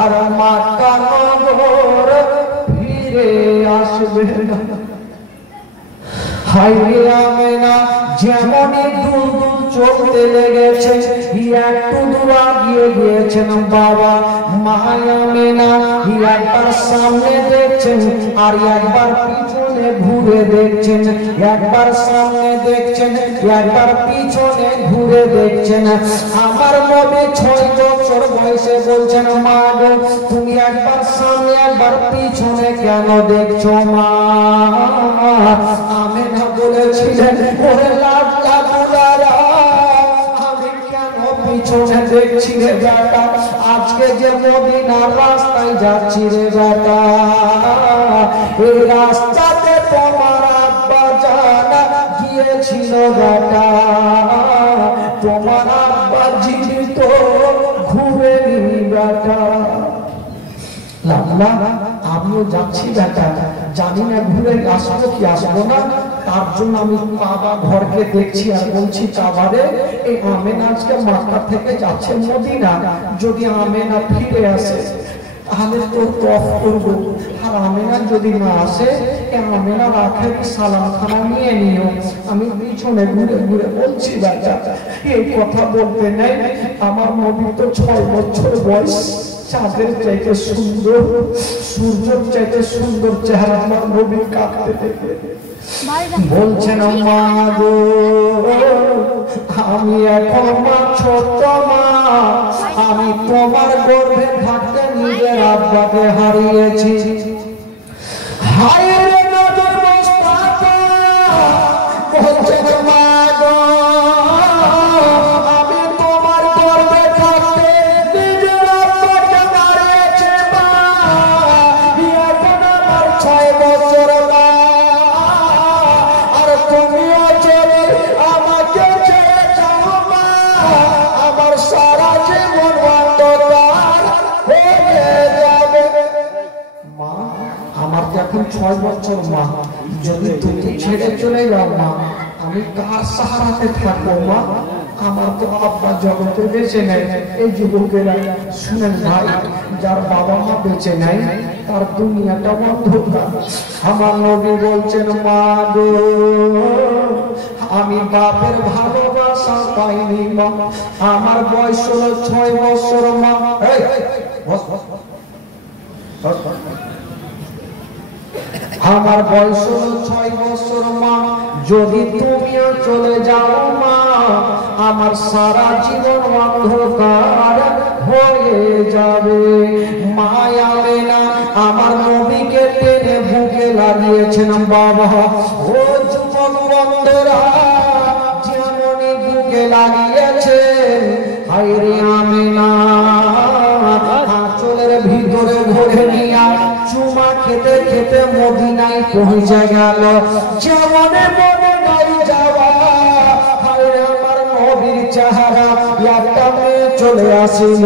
আর মাটা নগর ফিরে আসবে না হায় রে আমিনা যেমনই দূর চলতে লেগেছে একটু দূর আগিয়ে গিয়েছেন বাবা মা আমিনা একবার সামনে দেখছেন আর একবার পিছনে ঘুরে দেখছেন একবার সামনে দেখছেন একবার পিছনে ঘুরে দেখছেন আমার নবী 6 বছর বয়সে বলছেন মা গো তুমি একবার সামনে একবার পিছনে কেন দেখছো মা আমিনা বলেছিলেন ওরে লাডলা দুলারা আমি কেন পিছনে দেখছি রে বেটা আজকে যে মদিনার রাস্তায় যাচ্ছি রে বেটা এই রাস্তাতে তোমার আব্বা জানা গিয়েছিল বেটা তোমার আব্বা জীবিত ঘুরে নি বেটা আমিও যাচ্ছি বেটা জানি না ঘুরে আসবো কি আসবো না তার জন্য আমি কাবা ঘরকে দেখছি আর বলছি কাবারে এই আমেনা আজকে মক্কা থেকে যাচ্ছে মদিনা যদি আমেনা ফিরে আসে তাহলে তো তফ করবো আর আমেনা যদি না আসে আমেনা রাখের সালাম খানা নিয়ে নিও আমি পিছনে ঘুরে ঘুরে বলছি বেটা এই কথা বলতে নেই আমার নবী তো 6 বছর বয়স চাঁদের চাইতে সুন্দর সূর্যের চাইতে সুন্দর চেহারা আমার নবী কাঁদতে দেখে বলছেন মা গো আমি এখন মা ছোট মা আমি তোমার গর্ভে থাকতে নিজের আব্বাকে হারিয়েছি হায় রে নজর মোস্তাফা বলছেন মা গো আমি তোমার গর্ভে থাকতে নিজের আব্বাকে হারিয়েছি মা এখন আমার 6 বছর মা তুমিও যদি আমাকে ছেড়ে যাও মা আমার এখন 6 বছর মা, যদি তুমি ছেড়ে চলে যাও মা, আমি কার সাহারাতে থাকবো মা? আমার তো আব্বা জগতে বেঁচে নেই। এই যুবকেরা শুনেন ভাই, যার বাবা মা বেঁচে নেই তার দুনিয়াটা অন্ধকার। আমার নবী বলছেন, মা গো, আমি বাপের ভালোবাসা পাইনি মা, আমার বয়স হলো 6 বছর মা। আমার বয়স হলো 6 বছর মা, যদি তুমিও চলে যাও মা, আমার সারা জীবন অন্ধকার হয়ে যাবে। মায়াবে না আমার নবীকে টেনে বুকে লাগিয়েছেন বাবা। ও যুবক বন্ধুরা, যেমনই বুকে লাগিয়েছে, হায়রে আমিনা আঁচলের ভিতরে ভরে নিয়া চুমা খেতে খেতে মদিনায় পৌঁছে গেল। যেমনে মনে নাই যাওয়া, হায়রে আমার নবীর চেহারা একটা মেয়ে চলে আসিল।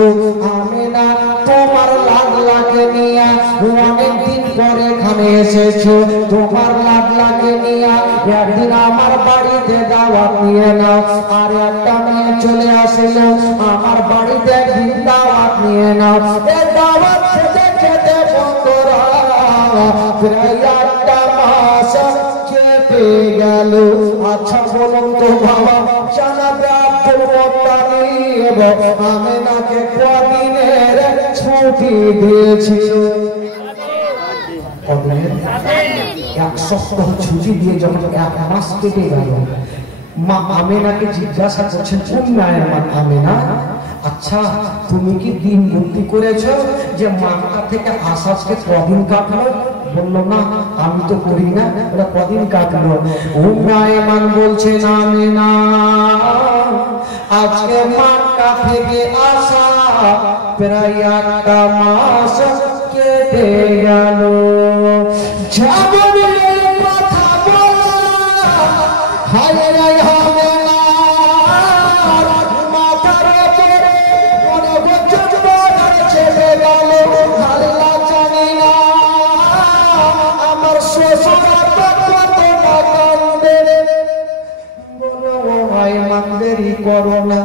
আমিনা তোমার লাডলাকে নিয়া অনেকদিন পরে এখানে এসেছো, তোমার লাডলাকে নিয়া একদিন আমার বাড়িতে দাওয়াত নিয়ে নাও। আর একটা মেয়ে চলে আসিল, আমার বাড়িতে একদিন দাওয়াত নিয়ে নাও। এই দাওয়াত খেতে খেতে বন্ধুরা প্রায় 8টা মাস কেটে গেল। আচ্ছা বলুন তো বাবা, জানাবে আব্দুল মুত্তালিব আমিনাকে কদিনের ছুটি দিয়েছিল? এক সপ্তাহ ছুটি দিয়ে যখন 1 মাস কেটে গেল, মা আমিনাকে জিজ্ঞাসা করছেন, আমিনা, আচ্ছা তুমি কি দিন মুক্তি করেছো যে মাথা থেকে আসাজকে কদিন কাটলো? বললো না, আমি তো করি না। ওরা কদিন কাটলো? উম্মায়মান বলছেন, আমিনা আজকে মাথা থেকে আসা প্রায় 8টা মাস কেটে গেল। কথা বলা হায়রে হবে না, মাথার উপরে মনে বছর ছেড়ে গেল। আল্লাহ জানি না আমার শ্বশুর দেরি করো না,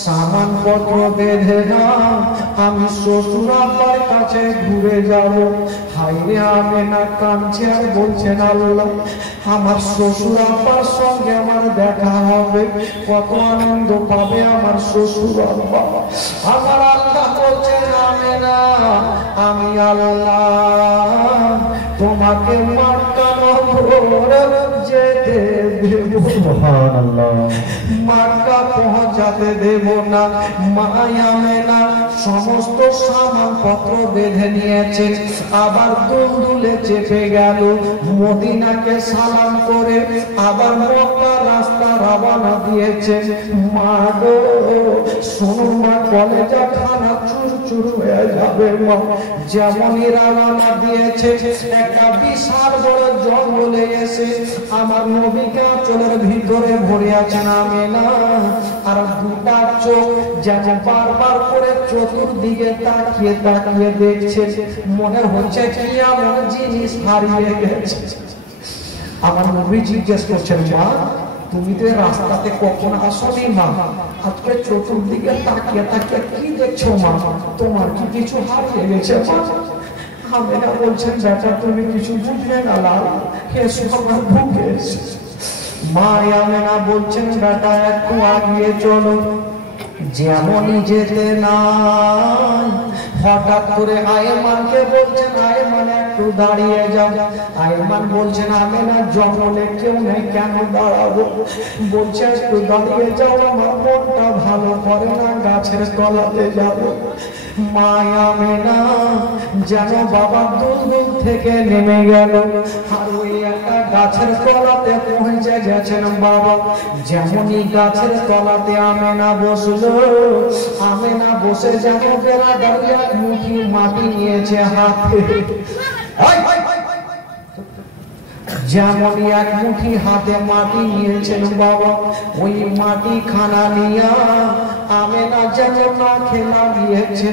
সামান পত্র বেঁধে না, আমি শ্বশুর আব্বার কাছে ঘুরে যাব। হাইরে আমিনা কাঁদছে আর বলছেন, আল্লাহ আমার শ্বশুর আব্বার সঙ্গে আমার দেখা হবে, কত আনন্দ পাবে আমার শ্বশুর আব্বা। আমার আল্লাহ বলছেন, আমিনা আমি আল্লাহ তোমাকে মাক্কার যেতে দেব, মাক্কা পৌঁছাতে দেব না। মায়ামেনা সমস্ত সামান পত্র বেঁধে নিয়েছে, আবার দুলদুলে চেপে গেল। মদিনাকে সালাম করে আবার মক্কা রাস্তা রওনা দিয়েছে। মা গো শোনো মা, কলেজা খানা চুরচুর হয়ে যাবে মা। যেমনই রওনা দিয়েছে, একটা বিশাল বড় জঙ্গলে এসে আমার নবীকে চোখের ভিতরে ভরে আছেন আমিনা। আর 2টা চোখ যেন বারবার করে চতুর্দিকে তাকিয়ে তাকিয়ে দেখছে, মনে হচ্ছে কি এমন জিনিস হারিয়ে গেছে। আমার নবী জিজ্ঞেস করছেন, মা তুমি তো রাস্তাতে কখন আসনি মা, আজকে চতুর্দিকে তাকিয়ে তাকিয়ে কি দেখছো মা? তোমার কি কিছু হারিয়ে গেছে মা? আমিনা বলছেন, বেটা তুমি কিছু বুঝলে না, লাল এসো আমার বুকে এসো। মা আমিনা বলছেন, বেটা একটু আগিয়ে চলো। যেমনই যেতে নাই, হঠাৎ করে আয়মানকে বলছেন, আয়মান একটু দাঁড়িয়ে যাও। আয়মান বলছেন, আমিনা জঙ্গলে কেউ নেই, কেন দাঁড়াবো? বলছে একটু দাঁড়িয়ে যাও, আমার মনটা ভালো করে না, গাছের তলাতে যাবো। মায়ামেনা যেন বাবা দুলদুল থেকে নেমে গেল, আর ওই একটা গাছের তলাতে পৌঁছে গেছেন বাবা। যেমনই গাছের তলাতে আমেনা বসলো, আমেনা বসে যেন বেলা দাঁড়িয়ে মুঠি মাটি নিয়েছে হাতে। যেমনই এক মুঠি হাতে মাটি নিয়েছেন বাবা, ওই মাটি খানা নিয়া আমেনা যেন না খেলা দিয়েছে।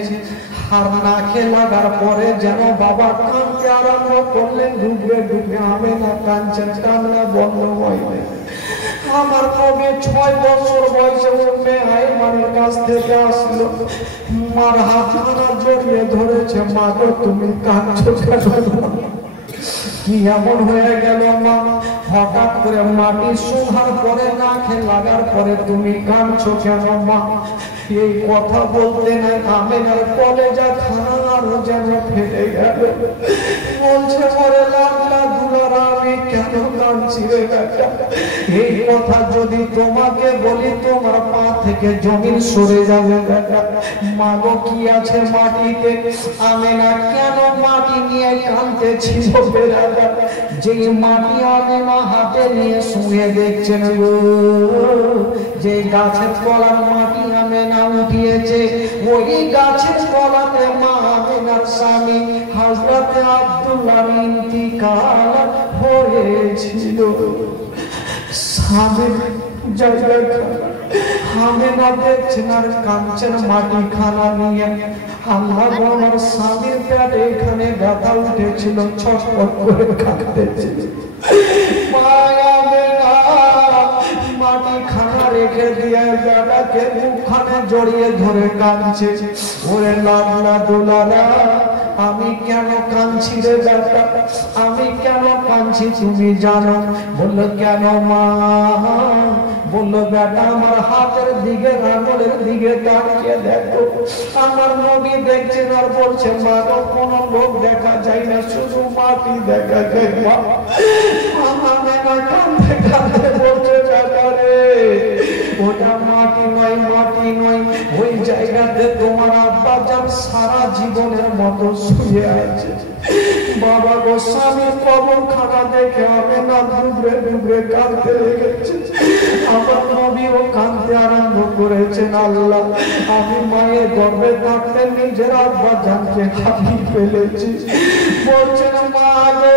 আর না খেয়ে লাগার পরে যেন বাবা কাঁদতে আরম্ভ করলেন, ডুবরে ডুবরে আমেনা কাঁদছেন, কান্না বন্ধ হয়নি। আমার কবে 6 বছর বয়সে উম্মে আইমানের কাছ থেকে আসলো, মার হাতখানা জড়িয়ে ধরেছে, মা গো তুমি কাঁদছো কেন? কি এমন হয়ে গেল মা? হঠাৎ করে মাটি শোনার পরে না খেয়ে লাগার পরে তুমি কাঁদছো কেন মা? এই কথা বলতে নাই আমেনার কলেজা খানার যেন ফেটে গেল। বলছে পরে লাল্লা দুলারা আমি কেন কাঁদছি রে বেটা? এই কথা যদি তোমাকে বলি তোমার পা থেকে জমিন সরে যাবে বেটা। মা গো কি আছে মাটিতে? আমেনা কেন মাটি নিয়ে কাঁদতেছিল বেটা? যে মাটি আমেনা হাতে নিয়ে শুয়ে দেখছেন গো, যে গাছের তলার মাটি আমেনা উঠিয়েছে, ওই গাছের তলাতে মা আমেনার স্বামী হযরতে আব্দুল্লাহর ইন্তিকাল হয়েছিল। স্বামীর জায়গায় আমেনা দেখছেন আর কাঁদছেন মাটি খানা নিয়ে। আল্লাহ আমার স্বামীর পেটে এখানে ব্যথা উঠেছিল, ছটফট করে কাঁদতেছিল। মাটি খানা রেখে দিয়ে বেটাকে মুখখানে জড়িয়ে ধরে কাঁদছে। ওরে লাল্লা দুলারা আমি কেন কাঁদছি রে বেটা? আমি কেন কাঁদছি তুমি জানো? বললো কেন মা? বললো বেটা আমার হাতের দিকে আঙুলের দিকে তাকিয়ে দেখো, আমার নবী দেখছেন আর বলছে মা গো কোন লোক দেখা যায় না, শুধু মাটি দেখা যায়। কাঁদতে কাঁদতে বলছে বেটা রে ওটা মাটি নয়, মাটি নয়, ওই জায়গাতে তোমার আব্বা যান সারা জীবনের মতো শুয়ে আছে। বাবা গো স্বামীর কবর খানা দেখে আমেনা ডুবরে ডুবরে কাঁদতে লেগেছে। আমার নবীও কাঁদতে আরম্ভ করেছেন, আল্লাহ আমি মায়ের গর্ভে থাকতে নিজের আব্বা জানকে হারিয়ে ফেলেছি। বলছেন মা গো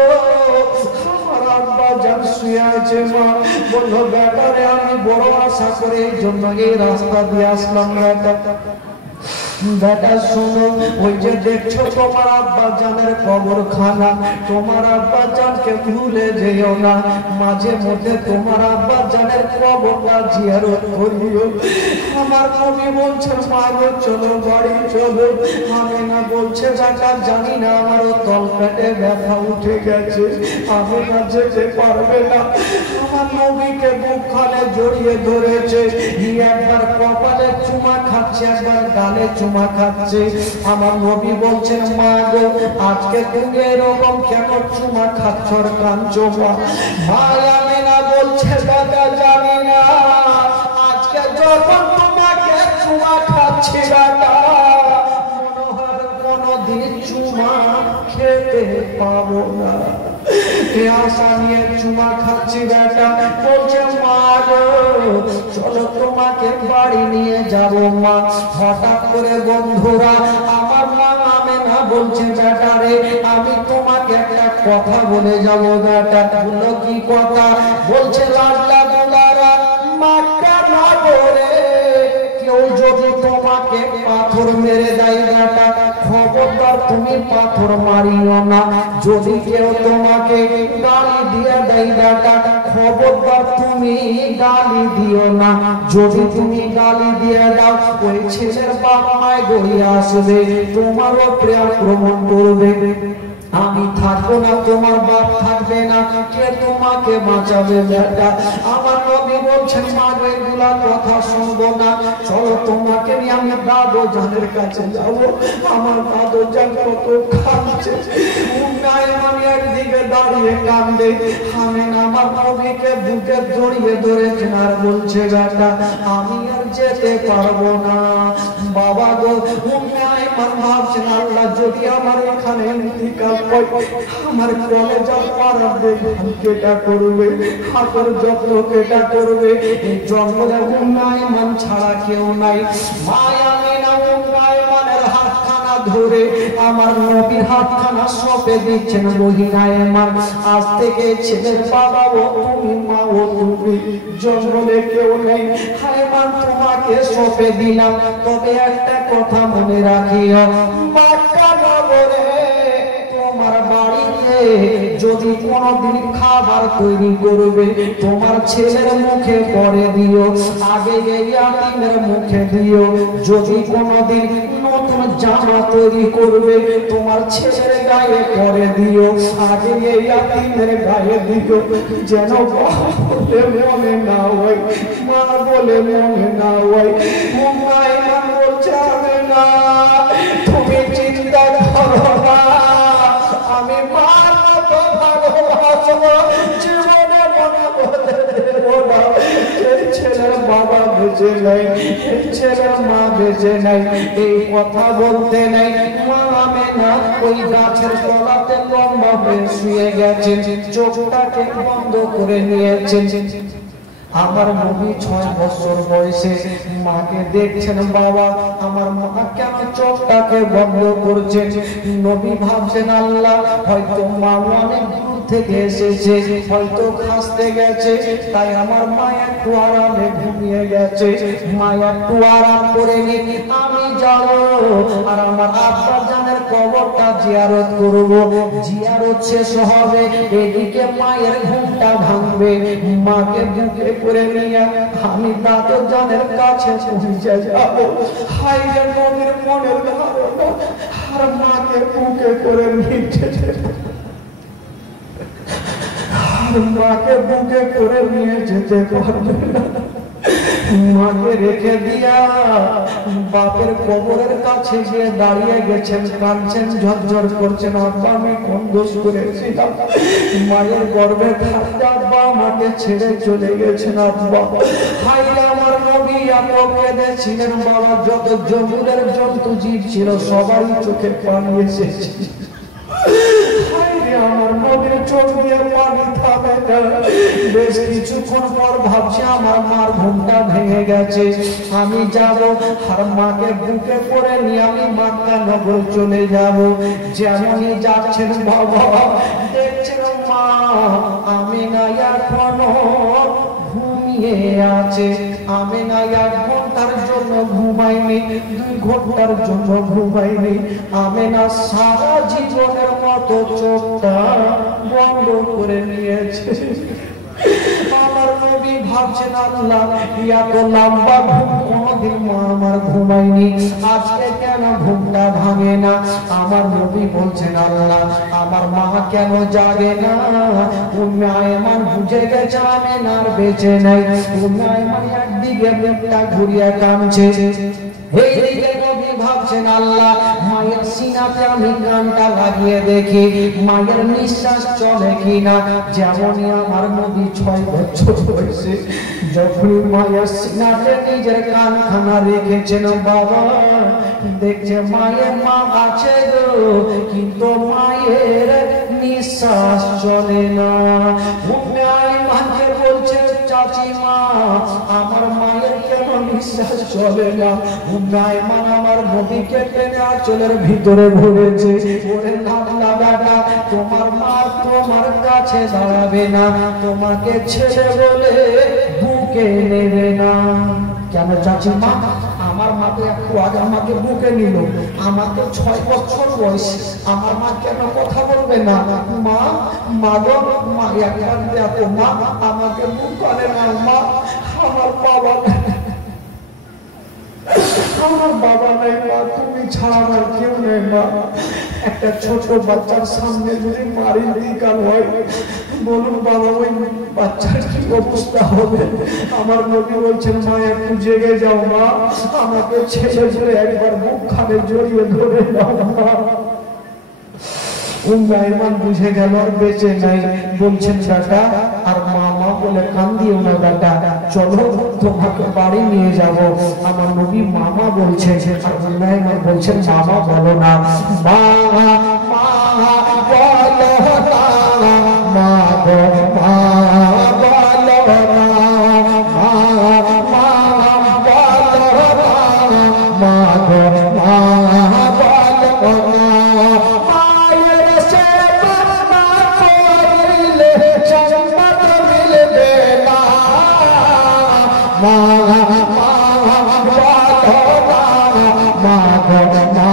আমার আব্বা জান শুয়ে আছে। মা বললো বেটারে আমি বড় আশা করে এই জন্য এই রাস্তা দিয়ে আসলাম বেটা। বেটা শোনো, ওই যে দেখছো তোমার আব্বা জানের কবরখানা, তোমার আব্বা জানকে ভুলে যেও না, মাঝে মধ্যে তোমার আব্বা জানের কবরটা জিয়ারত করিও। আমার নবী বলছে মা গো চলো বাড়ি চলো। আমেনা বলছে বেটা জানি না আমারও তল পেটে ব্যথা উঠে গেছে, আমেনা যেতে পারবে না। আমার নবীকে বুকখানে জড়িয়ে ধরেছে, একবার কপালে চুমা খাচ্ছে, একবার গালে চুমা খাচ্ছে। আমার নবী বলছেন মা গো আজকে তুমি এরকম কেন চুমা খাচ্ছ আর কাঁদছো? মা আমেনা বলছে দাদা জানি না, আজকে যখন তোমাকে চুমা খাচ্ছি দাদা মনে হয় কোনদিন চুমা খেতে পাবো না। আশা নিয়ে চুমা খাচ্ছি বেটা। বলছে মা গো চলো তোমাকে বাড়ি নিয়ে যাবো মা। হঠাৎ করে বন্ধুরা আমার মা আমেনা বলছে বেটা রে আমি তোমাকে একটা কথা বলে যাবো বেটা। বললো কি কথা? বলছে লাল্লা দুলারা মক্কা নগরে কেউ যদি তোমাকে পাথর মেরে দেয় বেটা খবরদার তুমি পাথর মারিও না। যদি কেউ তোমাকে গালি দিয়ে দেয় বেটা খবরদার তুমি গালি দিও না। যদি তুমি গালি দিয়ে দাও ওই ছেলের বাপ মায় গড়িয়ে আসবে, তোমারও প্রেম আক্রমণ করবে। আমি থাকবো না, তোমার বাপ থাকবে না, কে তোমাকে বাঁচাবে বেটা? আমার নবী বলছেন মা গো এগুলা কথা শুনবো না, চলো তোমাকে নিয়ে আমি দাদু জানের কাছে যাবো। আমার দাদু জান কত কাঁদছে, আমি একদিকে দাঁড়িয়ে কান্দে। আমি আমার নবীকে বুকে জড়িয়ে ধরেছেন আর বলছে বেটা আমি আর যেতে পারবো না। বাবা গো ভাবছেন আল্লাহ যদি আমার এখানে ইন্তিকাল আমার কলেজা পাড়া দেখুন কেটা করবে, হাতের যত্ন কেটা করবে। এই জঙ্গলে উন্নয়ন ছাড়া কেউ নাই। মায়ামিনা উন্নয়নের হাতখানা ধরে আমার নবীর হাতখানা সঁপে দিচ্ছেন মহিনায় আমার। আজ থেকে ছেলের বাবা ও তুমি মা ও তুমি, জঙ্গলে কেউ নেই। হায় মা তোমাকে তোমাকে সঁপে দিলাম। তবে একটা কথা মনে রাখিও, মক্কা নগরে তোমার বাড়িতে যদি কোনদিন খাবার তৈরি করবে, তোমার ছেলের মুখে পরে দিও, আগে ইয়াতীমের মুখে দিও। যদি কোনদিন নতুন জামা তৈরি করবে, তোমার ছেলের গায়ে পরে দিও, আগে ইয়াতীমের গায়ে দিও। যেন বলে মনে না হয়, মা বলে মনে না হয়। মুম্বাই মান বলছে না, তুমি চিন্তা করো না, আমি মার মতো ভালোবাসবো, জীবনে মনে বলে দেবো না। এই ছেলের বাবা বেঁচে নাই, এই ছেলের মা বেঁচে নাই, এই কথা বলতে নাই। মা আমেনা ওই গাছের তলাতে লম্বা হয়ে শুয়ে গেছেন, চোখটাকে বন্ধ করে নিয়েছেন। আমার নবী 6 বছর বয়সে মাকে দেখছেন, বাবা আমার মা কেন চোখটাকে বন্ধ করছেন? নবী ভাবছেন আল্লাহ হয়তো মা অনেক দূর থেকে এসেছে, হয়তো খাসতে গেছে, তাই আমার মা একটু আরামে ঘুমিয়ে গেছে। মা একটু আরাম করে নিয়ে আমি যাব আর আমার আব্বা জানের কবরটা জিয়ারত করব। জিয়ারত শেষ হবে, এদিকে মায়ের ঘুমটা ভাঙবে। মাকে বুকে করে নিয়ে আমি দাদু জানের কাছে পৌঁছে যাব। হায় রে নবীর মনের ধারণা, আর মাকে বুকে করে নিতে মাকে বুকে করে নিয়ে যেতে পারবে না। মাকে রেখে দিয়া বাপের কবরের কাছে গিয়ে দাঁড়িয়ে গেছেন, কাঁদছেন, ঝরঝর করছেন। আব্বা আমি কোন দোষ করেছিলাম? মায়ের গর্ভে থাকতে আব্বা আমাকে ছেড়ে চলে গেছেন। আব্বা হাই আমার নবী এত কেঁদেছিলেন, বাবা যত জঙ্গলের জন্তু জীব ছিল সবাই চোখে পানি এসেছে। আমার নবীর চোখ দিয়ে পানি থামে না। বেশ কিছুক্ষণ পর ভাবছি আমার মার ঘুমটা ভেঙে গেছে, আমি যাব আর মাকে বুকে করে নিয়ে আমি মক্কা নগর চলে যাব। যেমনই যাচ্ছেন বাবা দেখছেন মা আমিনা এখনো ঘুমিয়ে আছে। আমিনা 1 ঘন্টার জন্য ঘুমায়নি, 2 ঘন্টার জন্য ঘুমায়নি। আমিনা সারা জীবনের মতো চোখটা বন্ধ করে নিয়েছে। আমার নবী ভাবছেন আল্লাহ এত লম্বা ঘুম কোনদিন মা আমার ঘুমায়নি, আজকে কেন ঘুমটা ভাঙে না? আমার নবী বলছেন আল্লাহ আমার মা কেন জাগে না? উম্মে আয়মান বুঝে গেছে আমিনার বেঁচে নাই। উম্মে আয়মান একদিকে মুখটা ঘুরিয়ে কাঁদছে, এইদিকে নবী ভাবছেন আল্লাহ মায়ের সিনাতে আমি কানটা লাগিয়ে দেখি মায়ের নিঃশ্বাস চলে কিনা। যেমনই আমার নবী 6 বছর বয়সে যখনই মায়ের সিনাতে নিজের কানখানা রেখেছেন, বাবা দেখছে মায়ের মা আছে গো, কিন্তু মায়ের নিঃশ্বাস চলে না। উম্মে আয়মানকে বলছে চাচি মা আমার মায়ের কেন নিঃশ্বাস চলে না? উম্মে আয়মান আমার নবীকে টেনে আঁচলের ভিতরে ভরেছে, ওরে নাগলা বেটা তোমার মা তোমার কাছে দাঁড়াবে না, তোমাকে ছেড়ে বলে বুকে নেবে না। কেন চাচি মা? আমার মা তো একটু আগে আমাকে বুকে নিল, আমার তো 6 বছর বয়স, আমার মা কেন কথা বলবে না? মা মা গো মা একবার দেখো মা আমাকে বুক করে না মা, আমার বাবা আমার বাবা নাই মা, তুমি ছাড়া আমার কেউ নেই মা। একটা ছোট বাচ্চার সামনে যদি মারি দিকাল হয় বলুন বাবা ওই বাচ্চার কি অবস্থা হবে? আমার নবী বলছেন মা একটু জেগে যাও মা, আমাকে ছেড়ে ছেড়ে একবার মুখ খানে জড়িয়ে ধরে দাও মা। উম্মে আয়মান বুঝে গেল আর বেঁচে নাই। বলছেন বেটা আর মা মা বলে কান্দিও না বেটা, চলো তোমাকে বাড়ি নিয়ে যাব। আমার নবী মামা বলছেন আর উম্মে আয়মান বলছেন মামা বলো না, মা মা বলো না, মা গো মা বলো না, মা মা বলো না, মা গো মা বলো না। মা মা মা গো মা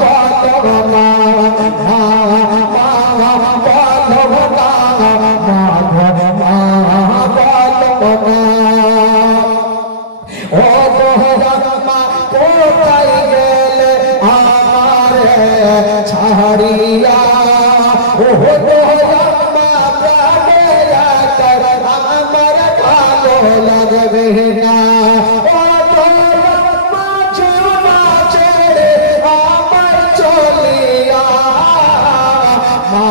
বলো না মা মা বলো না মা গো মা বলো না ও মা কোথায় গেলে আমারে ছাড়িয়া ও মা প্রাণে কর আমার ভালো লাগবে না ও মা চুমা ছেড়ে আমার চলিয়া মা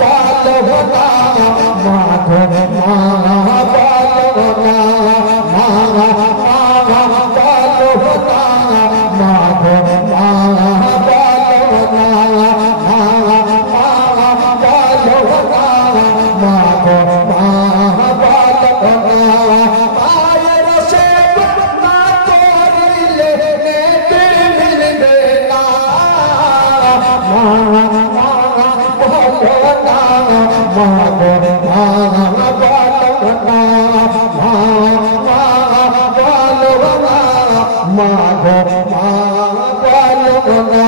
বলো না মা গো মা বলো না মা বলো না মা গো মা বলো না মা গো মা বলো না মায়ের সেবা করিলে নেকি মিলবে না মা বলো না মা গো মা বলো না মা বলো না মা গো মা বলো না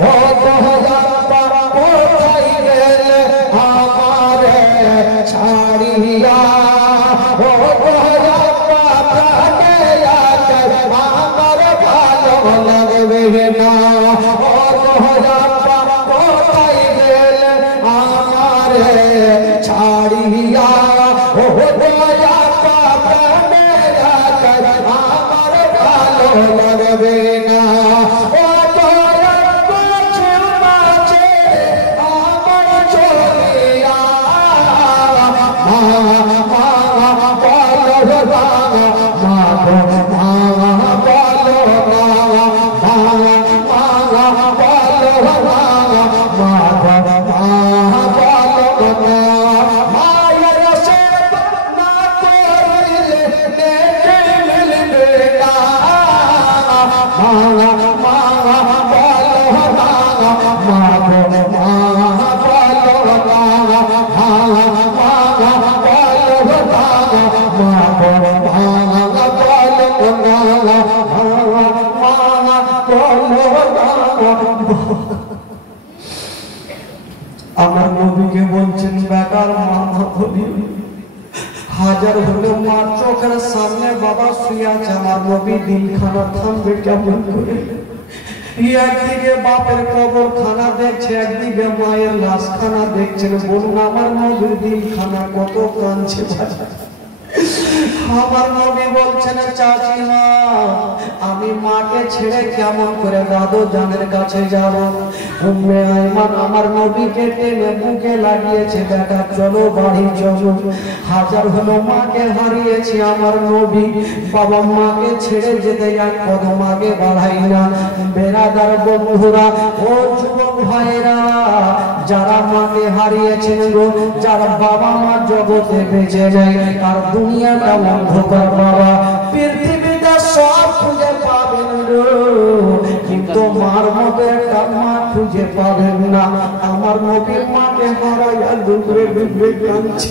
ও গোলাপা কোথায় গেলে আমারে ছাড়িয়া ও গোলাপা প্রাণে কর আমার ভালো লাগবে না ও গোলাপা কোথায় গেলে আমারে ছাড়িয়া ও গোলাপা প্রাণে কর আমার ভালো লাগবে না ও আমার নবীকে বলছেন বেটার মাথা বলি হাজার হলো মার চোখের সামনে বাবা শুয়ে আছে আমার নবী দিলখানা থামবে কেমন করে একদিকে বাপের কবরখানা দেখছে একদিকে মায়ের লাশখানা দেখছেন বলুন আমার নবীর দিলখানা কত কাঁদছে আমার নবী বলছেন চাচি মা আমি মাকে ছেড়ে কেমন করে দাদু জানের কাছে যাব উম্মে আইমান আমার নবীকে টেনে বুকে লাগিয়েছে বেটা চলো বাড়ি চলো হাজার হলো মাকে হারিয়েছি আমার নবী বাবা মাকে ছেড়ে যেতে এক কদম আগে বাড়াই না বেরাদার বন্ধুরা ও যুবক ভাইরা যারা মাকে হারিয়েছেন গো যারা বাবা মা জগতে বেঁচে যায় আর দুনিয়াটা অন্ধকার বাবা পৃথিবীটা সব খুঁজে পাবেন কিন্তু মার মতো একটা মা খুঁজে পাবেন না আমার নবীর মাকে হারাইয়া ডুবরে ডুবরে কাঁদছে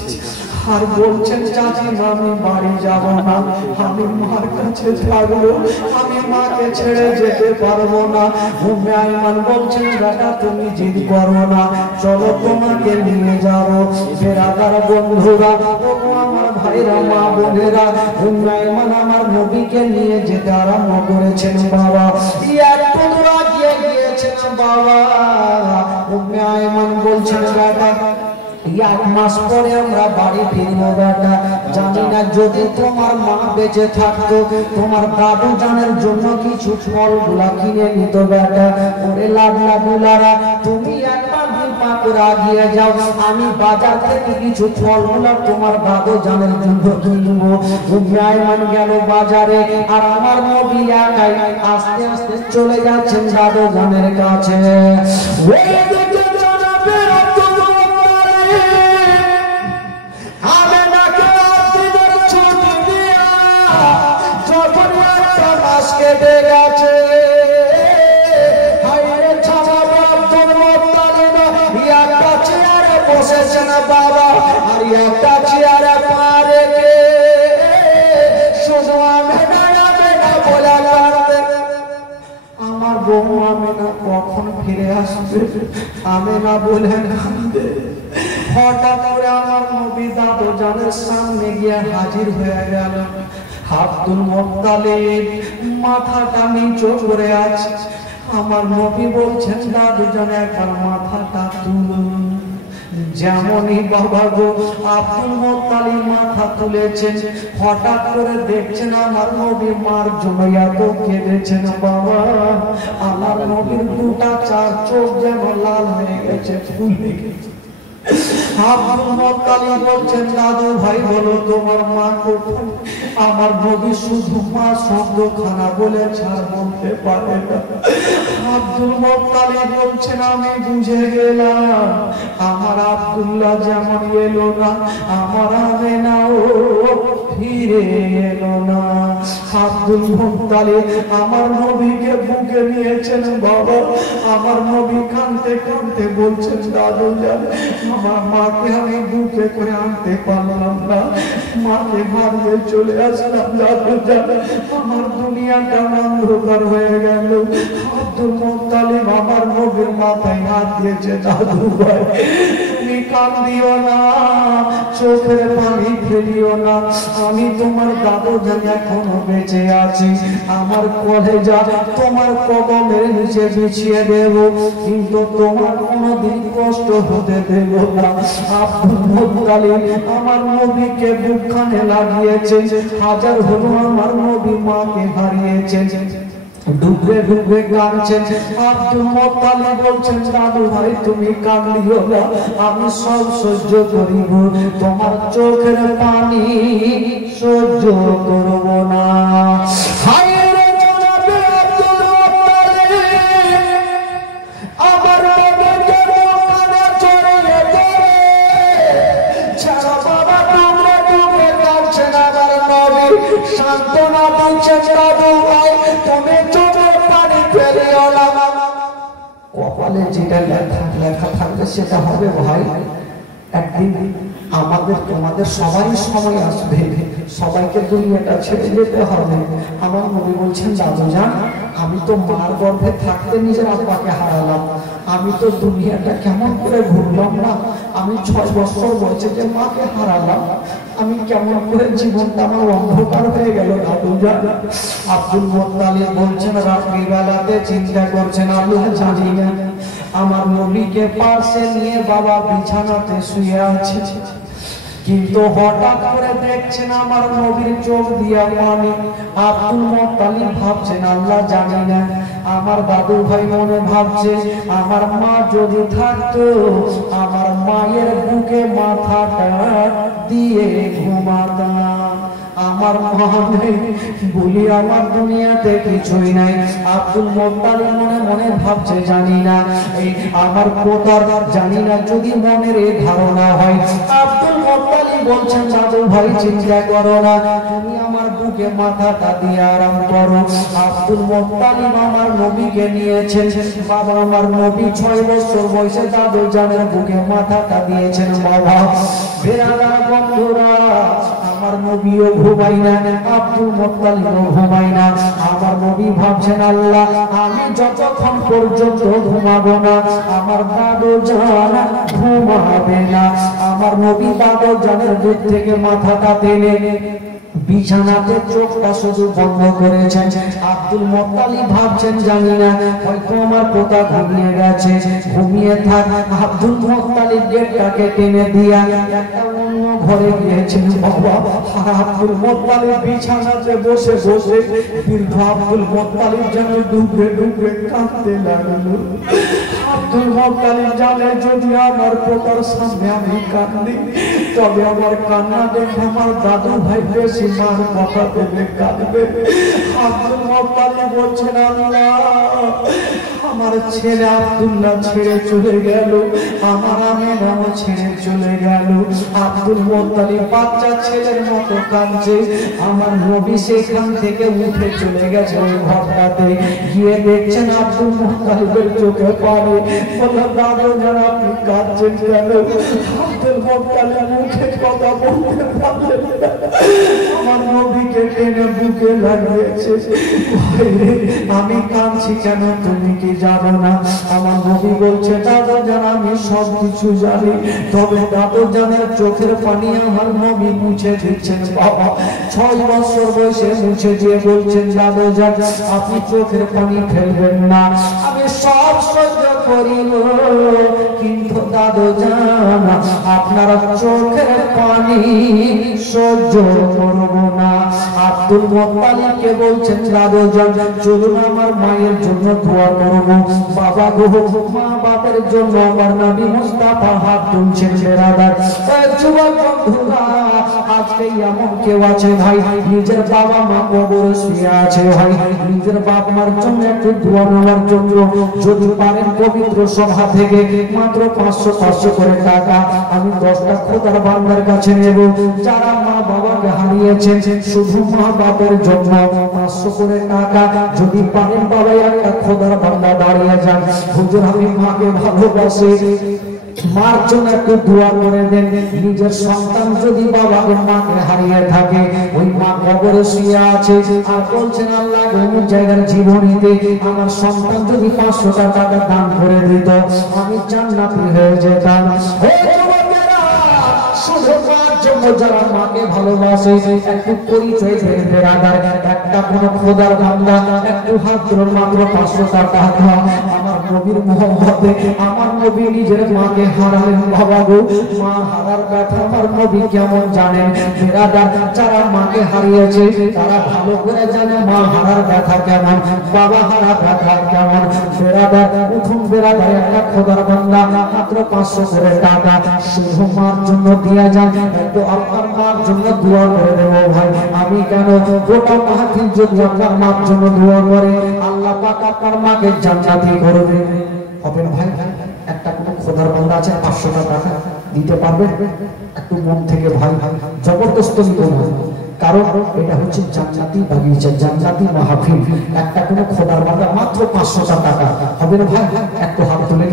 আর বলছেন চাচি আমি বাড়ি যাব না আমি মার কাছে থাকবো আমি মাকে ছেড়ে যেতে পারবো না উম্মে আইমান বলছেন বেটা তুমি জিদ করো না চলো তোমাকে নিয়ে যাবো বেরাদার বন্ধুরা আমার ভাইরা মা বোনেরা উম্মে আইমান আমার নবীকে নিয়ে যেতে আরম্ভ করেছেন বাবা একটু দূর গিয়ে গিয়েছেন বাবা উম্মে আইমান বলছেন বেটা এক মাস পরে আমরা বাড়ি ফিরবো বেটা জানি না যদি তোমার মা বেঁচে থাকতো তোমার দাদু জানের জন্য কিছু ফলগুলা কিনে নিত বেটা ওরে লাডলা বুলারা তুমি একবার দুপা করে আগিয়ে যাও আমি বাজার থেকে কিছু ফলগুলা তোমার দাদু জানের জন্য কিনবো উম্মে আইমান গেল বাজারে আর আমার নবী একাই আস্তে আস্তে চলে যাচ্ছেন দাদু জানের কাছে কেটে গেছে একটা চেয়ারে বসেছেন বাবা আর একটা চেয়ারে পা রেখে শুধু আমি গো আমেনা কখন ফিরে আসবে? আমেনা বলে কাঁদে। হঠাৎ করে আমার নবী দাদু জানের সামনে গিয়ে হাজির হয়ে গেল। আব্দুল মুত্তালিব মাথাটা নিচু করে আছে। আমার নবী বলছেন দাদু জান একবার মাথাটা তুলুন। যেমনই বাবা গো আব্দুল মুত্তালিব মাথা তুলেছেন, হঠাৎ করে দেখছেন আমার নবী মার জন্য এত কেঁদেছেন। বাবা আমার নবীর দুটা চার চোখ যেন লাল হয়ে গেছে, ফুলে গেছে। আব্দুল মুত্তালিব বলছেন দাদু ভাই বলো তোমার মা কোথায়? আমার নবী শুধু মা শব্দখানা বলে ছাড় বলতে পারে না। আব্দুল মুত্তালিব বলছেন আমি বুঝে গেলাম আমার আব্দুল্লাহ যেমন এলো না, আমার আমেনাও ফিরে এলো না। আব্দুল মুত্তালিব আমার নবীকে বুকে নিয়েছেন। বাবা আমার নবী কাঁদতে কাঁদতে বলছেন দাদু জান আমার মাকে আমি বুকে করে আনতে পারলাম না, মাকে মারিয়ে চলে আসলাম। দাদু জান আমার দুনিয়াটা অন্ধকার হয়ে গেল। আব্দুল মুত্তালিব আমার নবীর মাথায় হাত দিয়েছে। দাদু ভাই তুমি কাঁদিও না, চোখের পানি ফেলিও না, আমি তোমার দাদু জান এখনো বেঁচে আছি। আমার কলেজা তোমার কদমের নিচে বিছিয়ে দেব, কিন্তু তোমার কোনোদিন কষ্ট হতে দেব না। আব্দুল মুত্তালিব আমার নবীকে বুকখানে লাগিয়েছে। হাজার হলো আমার নবী মাকে হারিয়েছে। ডুবরে ডুবরে কাঁদছেন। আব্দুল মুত্তালিব বলছেন দাদু ভাই তুমি কাঁদিও না, আমি সব সহ্য করিব, তোমার চোখের পানি সহ্য করব না। হায় রে জনাবে আব্দুল মুত্তালিব আমার নবীকে বুকখানে জড়িয়ে ধরে ছাড়া বাবা ডুবরে ডুবরে কাঁদছেন। আমার নবী সান্ত্বনা দিচ্ছেন দাদু ভাই তুমি কপালে যেটা লেখা থাকবে সেটা হবে ভাই। একদিন আমাদের তোমাদের সবাই সময় আসবে, সবাইকে দুনিয়াটা ছেড়ে যেতে হবে। আমার নবী বলছেন দাদু জান আমি তো মার গর্ভে থাকতে নিজের আব্বাকে হারালাম, আমি তো দুনিয়াটা কেমন করে ঘুরলাম না, আমি 6 বছর বয়সে যে মাকে হারালাম, আমি কেমন করে জীবনটা আমার অন্ধকার হয়ে গেল। দাদু জান আব্দুল মুত্তালিব বলছেন রাত্রিবেলাতে চিন্তা করছেন আল্লাহ জানি না আমার নবীকে পাশে নিয়ে বাবা বিছানাতে শুয়ে আছে, কিন্তু হঠাৎ করে দেখছেন আমার নবীর চোখ দিয়া পানি। আব্দুল মুত্তালিব ভাবছেন আল্লাহ জানি না আমার দাদু ভাই মনে ভাবছে আমার মা যদি থাকতো আমার মায়ের বুকে মাথাটা দিয়ে ঘুমাতাম। আমার মা নেই বলি আমার দুনিয়াতে কিছুই নাই। আব্দুল মুত্তালিব মনে মনে ভাবছে জানি না এই আমার পোতার জানি না যদি মনের এই ধারণা হয়। আব্দুল মুত্তালিব বলছেন দাদু ভাই চিন্তা করো না, তুমি আমার বুকে মাথাটা দিয়ে আরাম করো। আব্দুল মুত্তালিব আমার নবীকে নিয়েছেন। বাবা আমার নবী 6 বছর বয়সে দাদু জানের বুকে মাথাটা দিয়েছেন। বাবা বেরাদার বন্ধুরা আমার নবীও ঘুমাই না, আব্দুল মুত্তালিবও ঘুমাই না। আমার নবী ভাবছেন আল্লাহ আমি যতক্ষণ পর্যন্ত ঘুমাবো না আমার দাদু জান ঘুমাবে না। আমার নবী দাদু জানের বুক থেকে মাথাটা টেনে বিছানাতে চোখটা শুধু বন্ধ করেছেন। আব্দুল মুত্তালিব ভাবছেন জানি না হয়তো আমার পোতা ঘুমিয়ে গেছে, ঘুমিয়ে থাক। আব্দুল মুত্তালিব গেটটাকে টেনে দিয়া একটা অন্য ঘরে গিয়েছেন। বাবা আব্দুল মুত্তালিব বিছানাতে বসে বসে বৃদ্ধ আব্দুল মুত্তালিব যেন ডুবরে ডুবরে কাঁদতে লাগলো। আব্দুল মুত্তালিব জানে যদি আমার পোতার সামনে আমি কাঁদি তবে আমার কান্না দেখে আমার দাদু ভাই বেশি মার কথা দেবে কাঁদবে। আব্দুল মুত্তালিব বলছেন আল্লাহ আমার ছেলে আব্দুল্লাহ ছেড়ে চলে গেল, আমার আমেনাও ছেড়ে চলে গেল। আব্দুল মুত্তালিব বাচ্চা ছেলের মতো কাঁদছে। আমার নবী সেখান থেকে উঠে চলে গেছে ওই ঘরটাতে, গিয়ে দেখছেন আব্দুল মুত্তালিবের চোখে পানি। বলল, দাদু যারা আপনি কাঁদছেন কেন? আব্দুল মুত্তালিব মুখে কথা বলতে পারলেন না, আমার নবীকে টেনে বুকে লাগিয়েছে। আমি কাঁদছি কেন তুমি কি জানো না? আমার নবী বলছে, দাদু জান আমি সব কিছু জানি, তবে দাদু জানের চোখের পানি আমার নবী মুছে দিচ্ছেন। বাবা 6 বছর বয়সে মুছে দিয়ে বলছেন, দাদু জান আপনি চোখের পানি ফেলবেন না, আমি সব সহ্য করিব, কিন্তু দাদু জান আপনার চোখের পানি সহ্য করব না। আব্দুল মুত্তালিবকে বলছেন, দাদু জান চলুন আমার মায়ের জন্য দোয়া করব। বাবা গো, মা বাবার জন্য আমার নবী মুস্তাফা হাত তুলছেন। বেরাদার যুবক বন্ধুরা, আজকে এমন কেউ আছে ভাই নিজের বাবা মা কবরে শুয়ে আছে, ভাই নিজের বাপ মার জন্য একটু দোয়া নেওয়ার জন্য যদি পারেন পবিত্র সভা থেকে মাত্র 500 করে টাকা আমি 10টা খোদার বান্দার কাছে নেব, যারা মা বাবাকে হারিয়েছেন শুধু মা বাবার জন্য 500 করে টাকা যদি পারেন বাবা একটা খোদার বান্দা দাঁড়িয়ে যান, হুজুর আমি মাকে ভালোবাসি, মার জন্য একটু দোয়া করে দেন। নিজের সন্তান যদি বাবাকে মাকে হারিয়ে থাকে, ওই মা কবরে শুয়ে আছে আর বলছেন, আল্লাহ অমুক জায়গার জীবনীতে আমার সন্তান যদি 500 টাকা দান করে দিত আমি জান্নাতি হয়ে যেতাম। যারা মাকে ভালোবাসে একটু পরিচয় দেন বেরাদার, একটা কোন খোদার বান্দা একটু হাত ধরুন, মাত্র 500 টাকা। আমার নবীর মোহাম্মতে আমার নবী নিজের মাকে হারালেন। বাবা গো, মা হারার ব্যথা আমার নবী কেমন জানেন বেরাদার? যারা মাকে হারিয়েছে তারা ভালো করে জানে মা হারার ব্যথা কেমন, বাবা হারার ব্যথা কেমন। বেরাদার প্রথম বেরাদার একটা খোদার বান্দা মাত্র 500 করে টাকা শুধু মার জন্য দিয়ে যান, তো আপনার মার জন্য দোয়া করে দেব। ভাই আমি কেন গোটা মাহফিল যদি আপনার মার জন্য দোয়া করে আল্লাহ পাক আপনার মাকে জান্নাতি করে দেবে। হবে না ভাই? একটা কোন খোদার বান্দা আছে 500 টাকা দিতে পারবে? একটু মন থেকে ভাই, জবরদস্ত নিতে না, কারণ এটা হচ্ছে জান্নাতি বাগিচা, জান্নাতি মাহফিল। একটা কোন খোদার বান্দা মাত্র 500 টাকা হবে না ভাই? একটু হাত তুলে।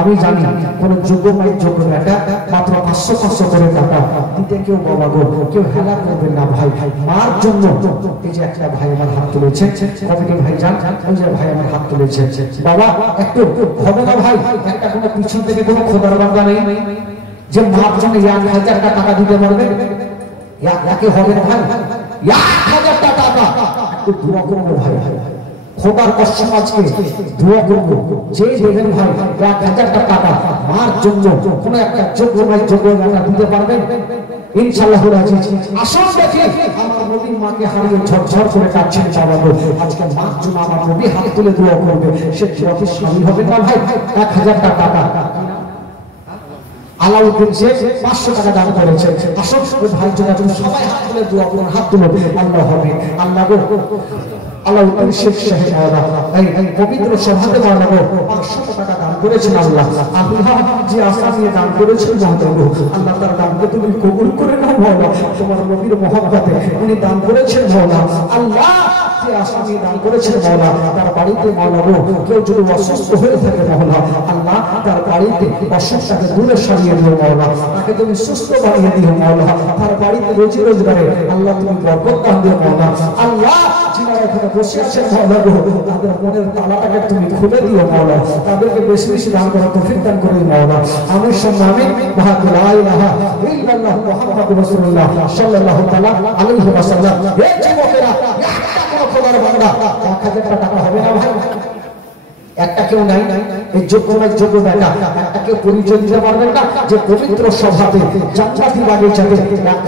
আমি জানি কোন যোগ্য মায়ের যোগ্য বেটা মাত্র 500 করে টাকা দিতে কেউ বাবা গো কেউ হেলা করবেন না ভাই। মার জন্য এই যে একটা ভাই আমার হাত তুলেছে, কমিটি ভাই যান, ওই যে ভাই আমার হাত তুলেছে, বাবা একটু হবে না ভাই? একটা কোনো পিছন থেকে কোনো খোদার বান্দা নেই যে মার জন্য 1000 টাকা দিতে পারবে? একে হবে না ভাই? 1000 টাকা একটু দোয়া করবো ভাই, খোদার কসম আজকে দোয়া করবো যে দেবেন ভাই 1000 টাকা মার জন্য কোন একটা যোগ্য ভাই যোগ্য টাকা দিতে পারবেন ইনশাআল্লাহ রাজি। আসুন দেখি আমার নবীর মাকে হারিয়ে ঝরঝর করে কাঁদছেন বাবা গো, আজকে মার জন্য আমার নবী হাত তুলে দোয়া করবে, সে কি শামিল হবে না ভাই? 1000 টাকা আলাউদ্দিন শেখ 500 টাকা দান করেছে। আসুন ভাই জন্য সবাই হাত তুলে দোয়া করুন, হাত তুলে আল্লাহ হবে। আল্লাহ গো আলাউদ্দিন শেখ সাহেব এই পবিত্র সভাতে মানবো 500 টাকা দান করেছেন আল্লাহ। আল্লাহ যে আশা নিয়ে দান করেছেন মানবো আল্লাহ তার দানকে তুমি কবুল করে নাও মাওলা। তোমার নবীর মহব্বতে উনি দান করেছেন মাওলা। আল্লাহ যে আশা নিয়ে দান করেছেন মাওলা, তার বাড়িতে মাওলা কেউ যদি অসুস্থ হয়ে থাকে মাওলা, আল্লাহ তার বাড়িতে অসুখটাকে দূরে সরিয়ে দিও মাওলা, তাকে তুমি সুস্থ বানিয়ে দিও মাওলা, তার বাড়িতে রুজি রোজগারে আল্লাহ তুমি বরকত দান দিও মাওলা। আল্লাহ যারা এখানে বসে আছেন মাওলা তাদের মনের তালাটাকে তুমি খুলে দিও মাওলা, তাদেরকে বেশি বেশি দান করার তৌফিক দান করে মাওলা। আমির সম্মানে বাহাদুর লা ইলাহা ইল্লাল্লাহ মুহাম্মাদুর রাসূলুল্লাহ সাল্লাল্লাহু তাআলা আলাইহি ওয়াসাল্লাম। এই যুবকেরা একটা কোন খোদার বান্দা 1000 টাকা হবে না ভাই? একটা কেউ নাই এই যোগ্য না যোগ্য বেটা একটা কেউ পরিচয় দিতে পারবেন না যে পবিত্র সভাতে জান্নাতি বাগিচাতে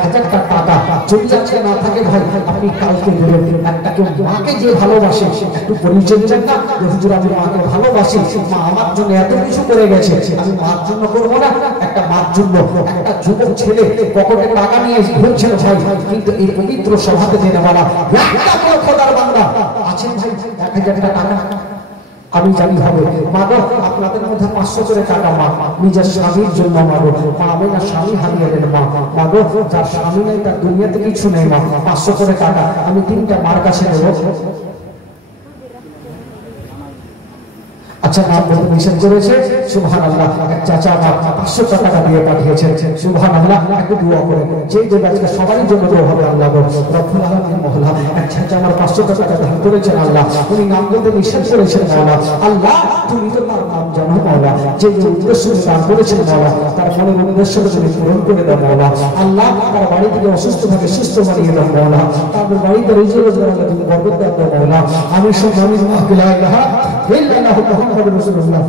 1000 টাকা যদি আজকে না থাকে ভাই আপনি কালকে দেবেন। একটা কেউ মাকে যে ভালোবাসে একটু পরিচয় দিবেন না যে হুজুর আমি মাকে ভালোবাসি, মা আমার জন্য এত কিছু করে গেছে, আমি মার জন্য করবো না? একটা মার জন্য একটা যুবক ছেলে পকেটে টাকা নিয়ে ঘুরছেন ভাই, কিন্তু এই পবিত্র সভাতে জেনে বলা একটা কোনো খোদার বান্দা আছেন ভাই 1000 টাকা আমি জানি হবে। মা গো, আপনাদের মধ্যে 500 করে টাকা মা নিজের স্বামীর জন্য মা গো। মা আমি না স্বামী হারিয়ে দেন মা। মা গো, যার স্বামী নেই তার দুনিয়াতে কিছু নেই মা। 500 করে টাকা আমি 3টা মার কাছে নেব। আচ্ছা, নাম বলতে নিষেধ করেছে। সুবহানাল্লাহ। এক চাচা মা 500 টাকা দিয়ে পাঠিয়েছেন। সুবহানাল্লাহ। একটু দোয়া করেন, যেই দেব আজকে সবারই জন্য দোয়া হবে। আল্লাহ গো রব্বুল আলামিন মওলা, এক চাচা আমার 500 টাকা দান করেছেন আল্লাহ। উনি নাম বলতে নিষেধ করেছেন মওলা। আল্লাহ তুমি তো তার নাম জানো মওলা, যে উদ্দেশ্য দান করেছেন মওলা, তার মনের উদ্দেশ্যটা তুমি পূরণ করে দাও মওলা। আল্লাহ তার বাড়ি থেকে অসুস্থভাবে সুস্থ বানিয়ে দাও মওলা। তার বাড়িতে রুজি রোজগার তুমি বরকত দাও মওলা। আমি সব মানুষ লা ইলাহা ইল্লাল্লাহ মুহাম্মাদুর রাসূলুল্লাহ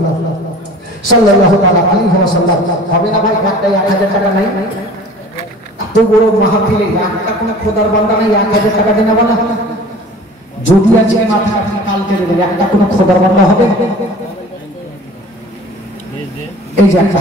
সাল্লাল্লাহু তাআলা আলাইহি ওয়াসাল্লাম। হবে না ভাই? একটা 1000 টাকা নাই তো বড় মাহফিলে একটা কোনো খোদার বান্দা নাই 1000 টাকা দিনা বলা। যদি আজকে না থাকে আপনি কালকে দেবেন। একটা কোনো খোদার বান্দা হবে? এই যে একটা